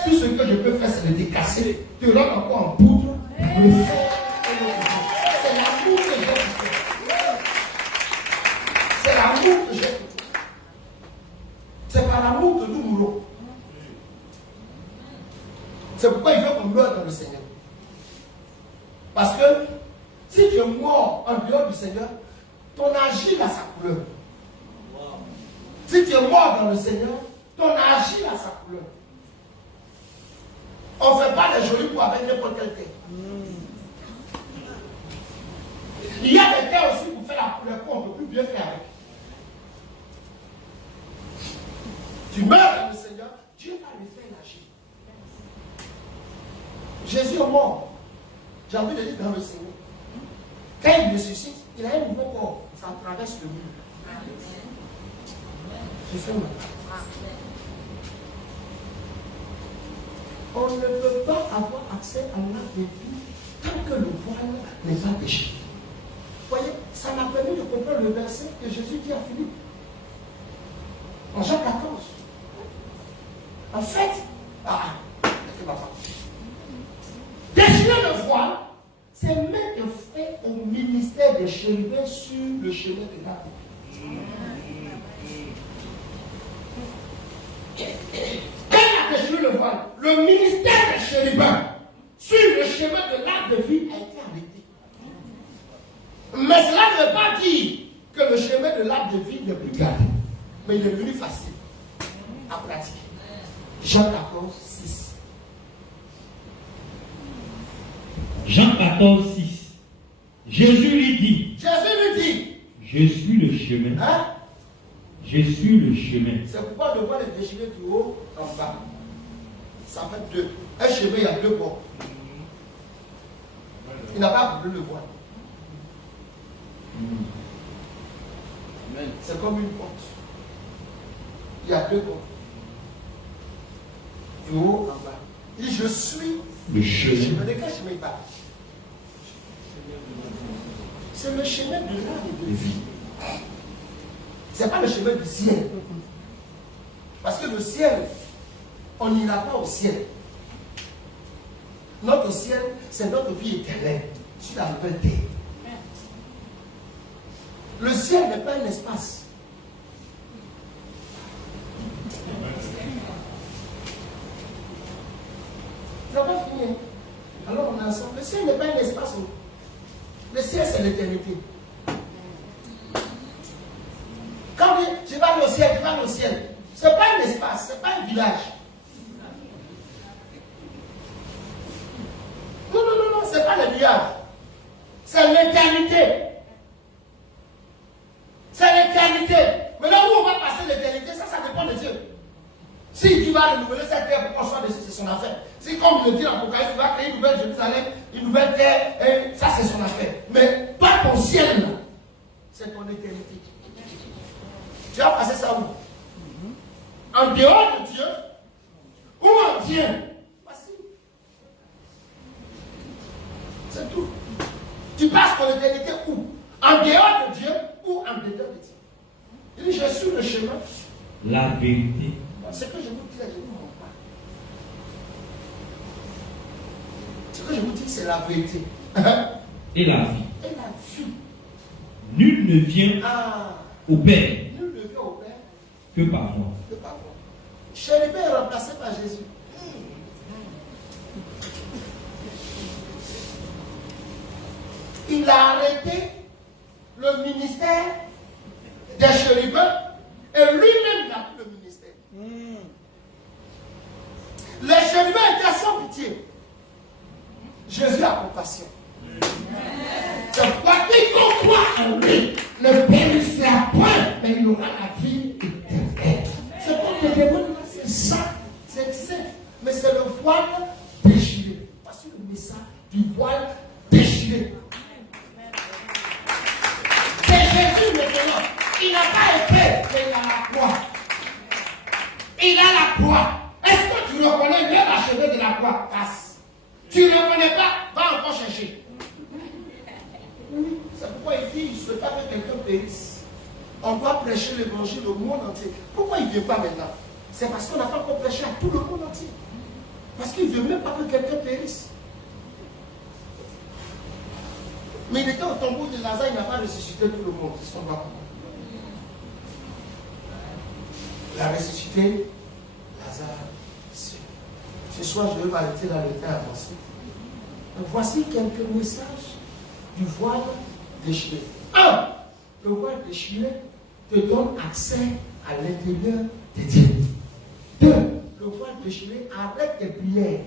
Tout ce que je peux faire, c'est de décasser, te rendre encore en poudre, refaire. C'est l'amour que j'ai pour toi. C'est l'amour que j'ai pour toi. C'est par l'amour que nous mourons. C'est pourquoi il veut qu'on meure dans le Seigneur. Parce que si tu es mort en dehors du Seigneur, ton agir a sa couleur. Si tu es mort dans le Seigneur, ton agir a sa couleur. On ne fait pas des jolis pots avec n'importe quel thé. Il y a des thés aussi pour faire la couleur qu'on ne peut plus bien faire avec. Tu meurs dans le Seigneur, Dieu va lui faire l'agir. Jésus est mort. J'ai envie de dire dans le Seigneur. Quand il ressuscite, il a un nouveau corps. Ça traverse le mur. Je fais mal. On ne peut pas avoir accès à l'arbre de vie tant que le voile n'est pas déchiré. Vous voyez, ça m'a permis de comprendre le verset que Jésus dit à Philippe. En Jean 14. En fait, déchirer le voile, c'est mettre fin au ministère des chérubins sur le chemin de l'arbre de vie. Quand il a déchiré le voile, le ministère des chérubins sur le chemin de l'arbre de vie a été arrêté. Mais cela ne veut pas dire que le chemin de l'arbre de vie n'est plus gardé. Mais il est devenu facile à pratiquer. Jean 14, 6. Jean 14, 6. Jésus lui dit, je suis le chemin. Hein? Je suis le chemin. C'est pourquoi on doit les déchirer du haut en bas. Ça fait deux. Un chemin, il y a deux bords. Il n'a pas voulu le voir. C'est comme une porte. Il y a deux bords. Du haut en bas. Il dit, je suis le chemin. De quel chemin il parle? C'est le chemin de l'arbre de vie. Ce n'est pas le chemin du ciel. Parce que le ciel, on n'ira pas au ciel. Notre ciel, c'est notre vie éternelle sur la nouvelle terre. Le ciel n'est pas un espace. Ça va finir. Alors on est ensemble. Le ciel n'est pas un espace. Le ciel, c'est l'éternité. Quand je vais aller au ciel, je vais aller au ciel. Ce n'est pas un espace, ce n'est pas un village. Non, ce n'est pas le village. C'est l'éternité. C'est l'éternité. Mais là où on va passer l'éternité, ça dépend de Dieu. S'il dit va renouveler cette terre pour qu'on soit dessus, c'est son affaire. Si comme il le dit dans l'Apocalypse, il va créer une nouvelle Jérusalem, une nouvelle terre, et ça c'est son affaire. Mais toi, ton ciel, là, c'est ton éternité. Tu vas passer ça où? En dehors de Dieu ou en Dieu? Facile. C'est tout. Tu passes ton éternité où? En dehors de Dieu ou en dedans de Dieu? Il dit, je suis le chemin. La vérité. Ce que je vous dis là, je ne vous mens pas. Ce que je vous dis, c'est la vérité. Et la vie. Et la vie. Nul ne vient au Père. Nul ne vient au Père que par moi. Que par moi. Chérubin est remplacé par Jésus. Il a arrêté le ministère des chérubins et lui-même n'a plus le ministère. Les chérubins étaient sans pitié. Jésus a compassion. C'est pourquoi quiconque croit en lui ne périssera point, mais il aura la vie éternelle. C'est pour que les démons, c'est ça, c'est saint. Mais c'est le voile déchiré. Voici le message du voile déchiré. C'est Jésus maintenant. Il n'a pas été, mais il a la croix. Il a la croix. Est-ce que tu reconnais bien l'achevé de la croix? Casse. Tu ne reconnais pas? Va encore chercher. C'est pourquoi il dit, il ne souhaite pas que quelqu'un périsse. On doit prêcher l'évangile au monde entier. Pourquoi il ne vient pas maintenant? C'est parce qu'on n'a pas encore prêché à tout le monde entier. Parce qu'il ne veut même pas que quelqu'un périsse. Mais il était au tombeau de Lazare, il n'a pas ressuscité tout le monde. C'est ce qu'on va comprendre. Il a ressuscité Lazare. Ce soir, je vais m'arrêter dans le temps avancé. Voici quelques messages du voile déchiré. 1. Le voile déchiré te donne accès à l'intérieur de Dieu. 2. Le voile déchiré arrête tes prières.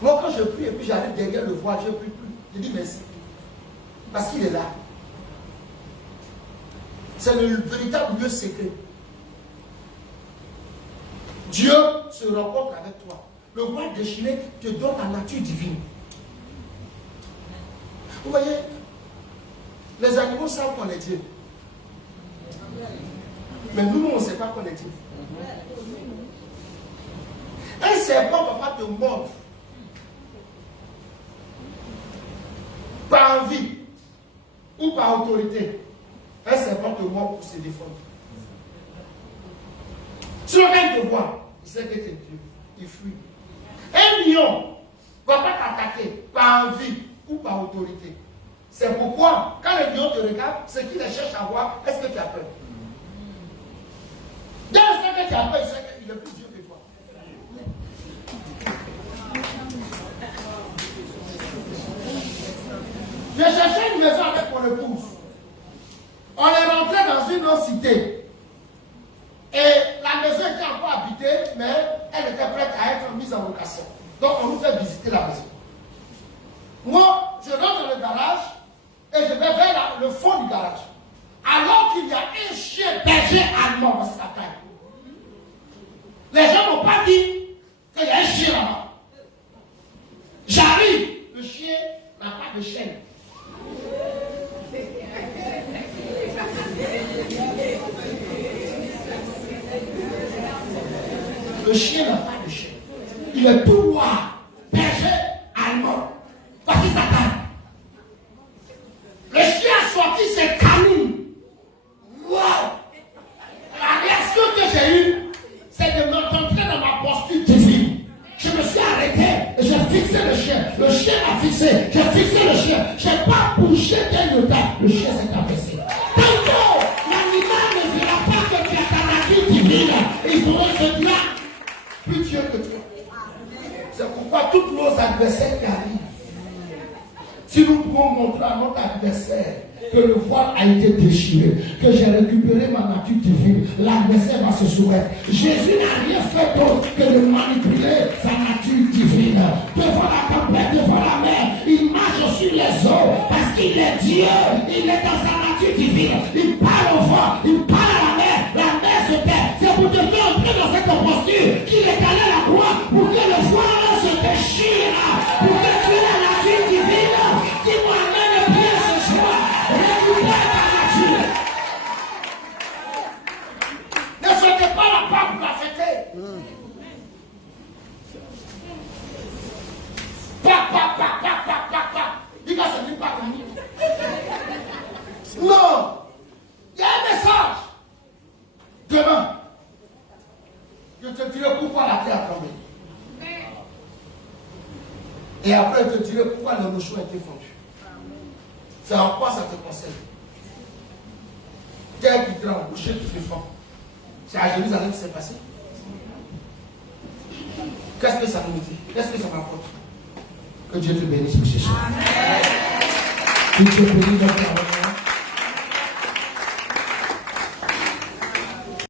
Moi, quand je prie et puis j'arrive derrière le voile, je ne prie plus. Je dis merci. Parce qu'il est là. C'est le véritable lieu secret. Dieu se rencontre avec toi. le voile déchiré te donne la nature divine. Vous voyez, les animaux savent qu'on est Dieu. Mais nous, on ne sait pas qu'on est Dieu. Un serpent ne va pas te mordre par envie ou par autorité. Un serpent te mord pour se défendre. Si le mec te voit, il sait que tu es Dieu. Il fuit. Un lion ne va pas t'attaquer par envie ou par autorité. C'est pourquoi, quand le lion te regarde, ce qu'il cherche à voir, est-ce que tu as peur? Dès l'instant que tu as peur, il sait qu'il est plus Dieu que toi. J'ai cherché une maison avec mon épouse. On est rentré dans une autre cité. Et la maison était encore habitée, mais elle était prête à être mise en location. Donc on nous fait visiter la maison. Moi, je rentre dans le garage et je vais vers le fond du garage. Alors qu'il y a un chien berger allemand dans sa taille. Les gens n'ont pas dit qu'il y a un chien là-bas. J'arrive, le chien n'a pas de chaîne. Le chien n'a pas de chaîne. Il est tout noir, berger allemand. Voici sa taille. Le chien a sorti ses canines. Wow! La réaction que j'ai eue, c'est de me rentrer dans ma posture divine. Je me suis arrêté et j'ai fixé le chien. Le chien a fixé. J'ai fixé le chien. Je n'ai pas bougé d'un iota. Le chien s'est abaissé. Tantôt, l'animal ne verra pas que tu as ta nature divine. Il faudra se dire plus Dieu que toi. C'est pourquoi tous nos adversaires qui arrivent, si nous pouvons montrer à notre adversaire que le voile a été déchiré, que j'ai récupéré ma nature divine, l'adversaire va se soumettre. Jésus n'a rien fait d'autre que de manipuler sa nature divine. Devant la tempête, devant la mer, il marche sur les eaux parce qu'il est Dieu, il est dans sa nature divine. Il parle au vent, il parle à la mer se tait. C'est pour te faire entrer dans cette posture qu'il est allé à la croix pour que le voile se déchire, pour que tu aies la nature divine. Dis-moi, même bien ce soir. Ne sautez pas la part pour la fêter. Il va se dire pas comme nous. Non. Il y a un message. Demain, je te dirai pourquoi la terre a tombé. Et après, je te dirai pourquoi le rochon a été fondu. C'est en quoi ça te concerne. Terre qui tremble, rocher qui fait fort. C'est à Jérusalem que c'est passé. Qu'est-ce que ça nous dit? Qu'est-ce que ça m'apporte? Que Dieu te bénisse pour ce soir. Que Dieu te bénisse dans ta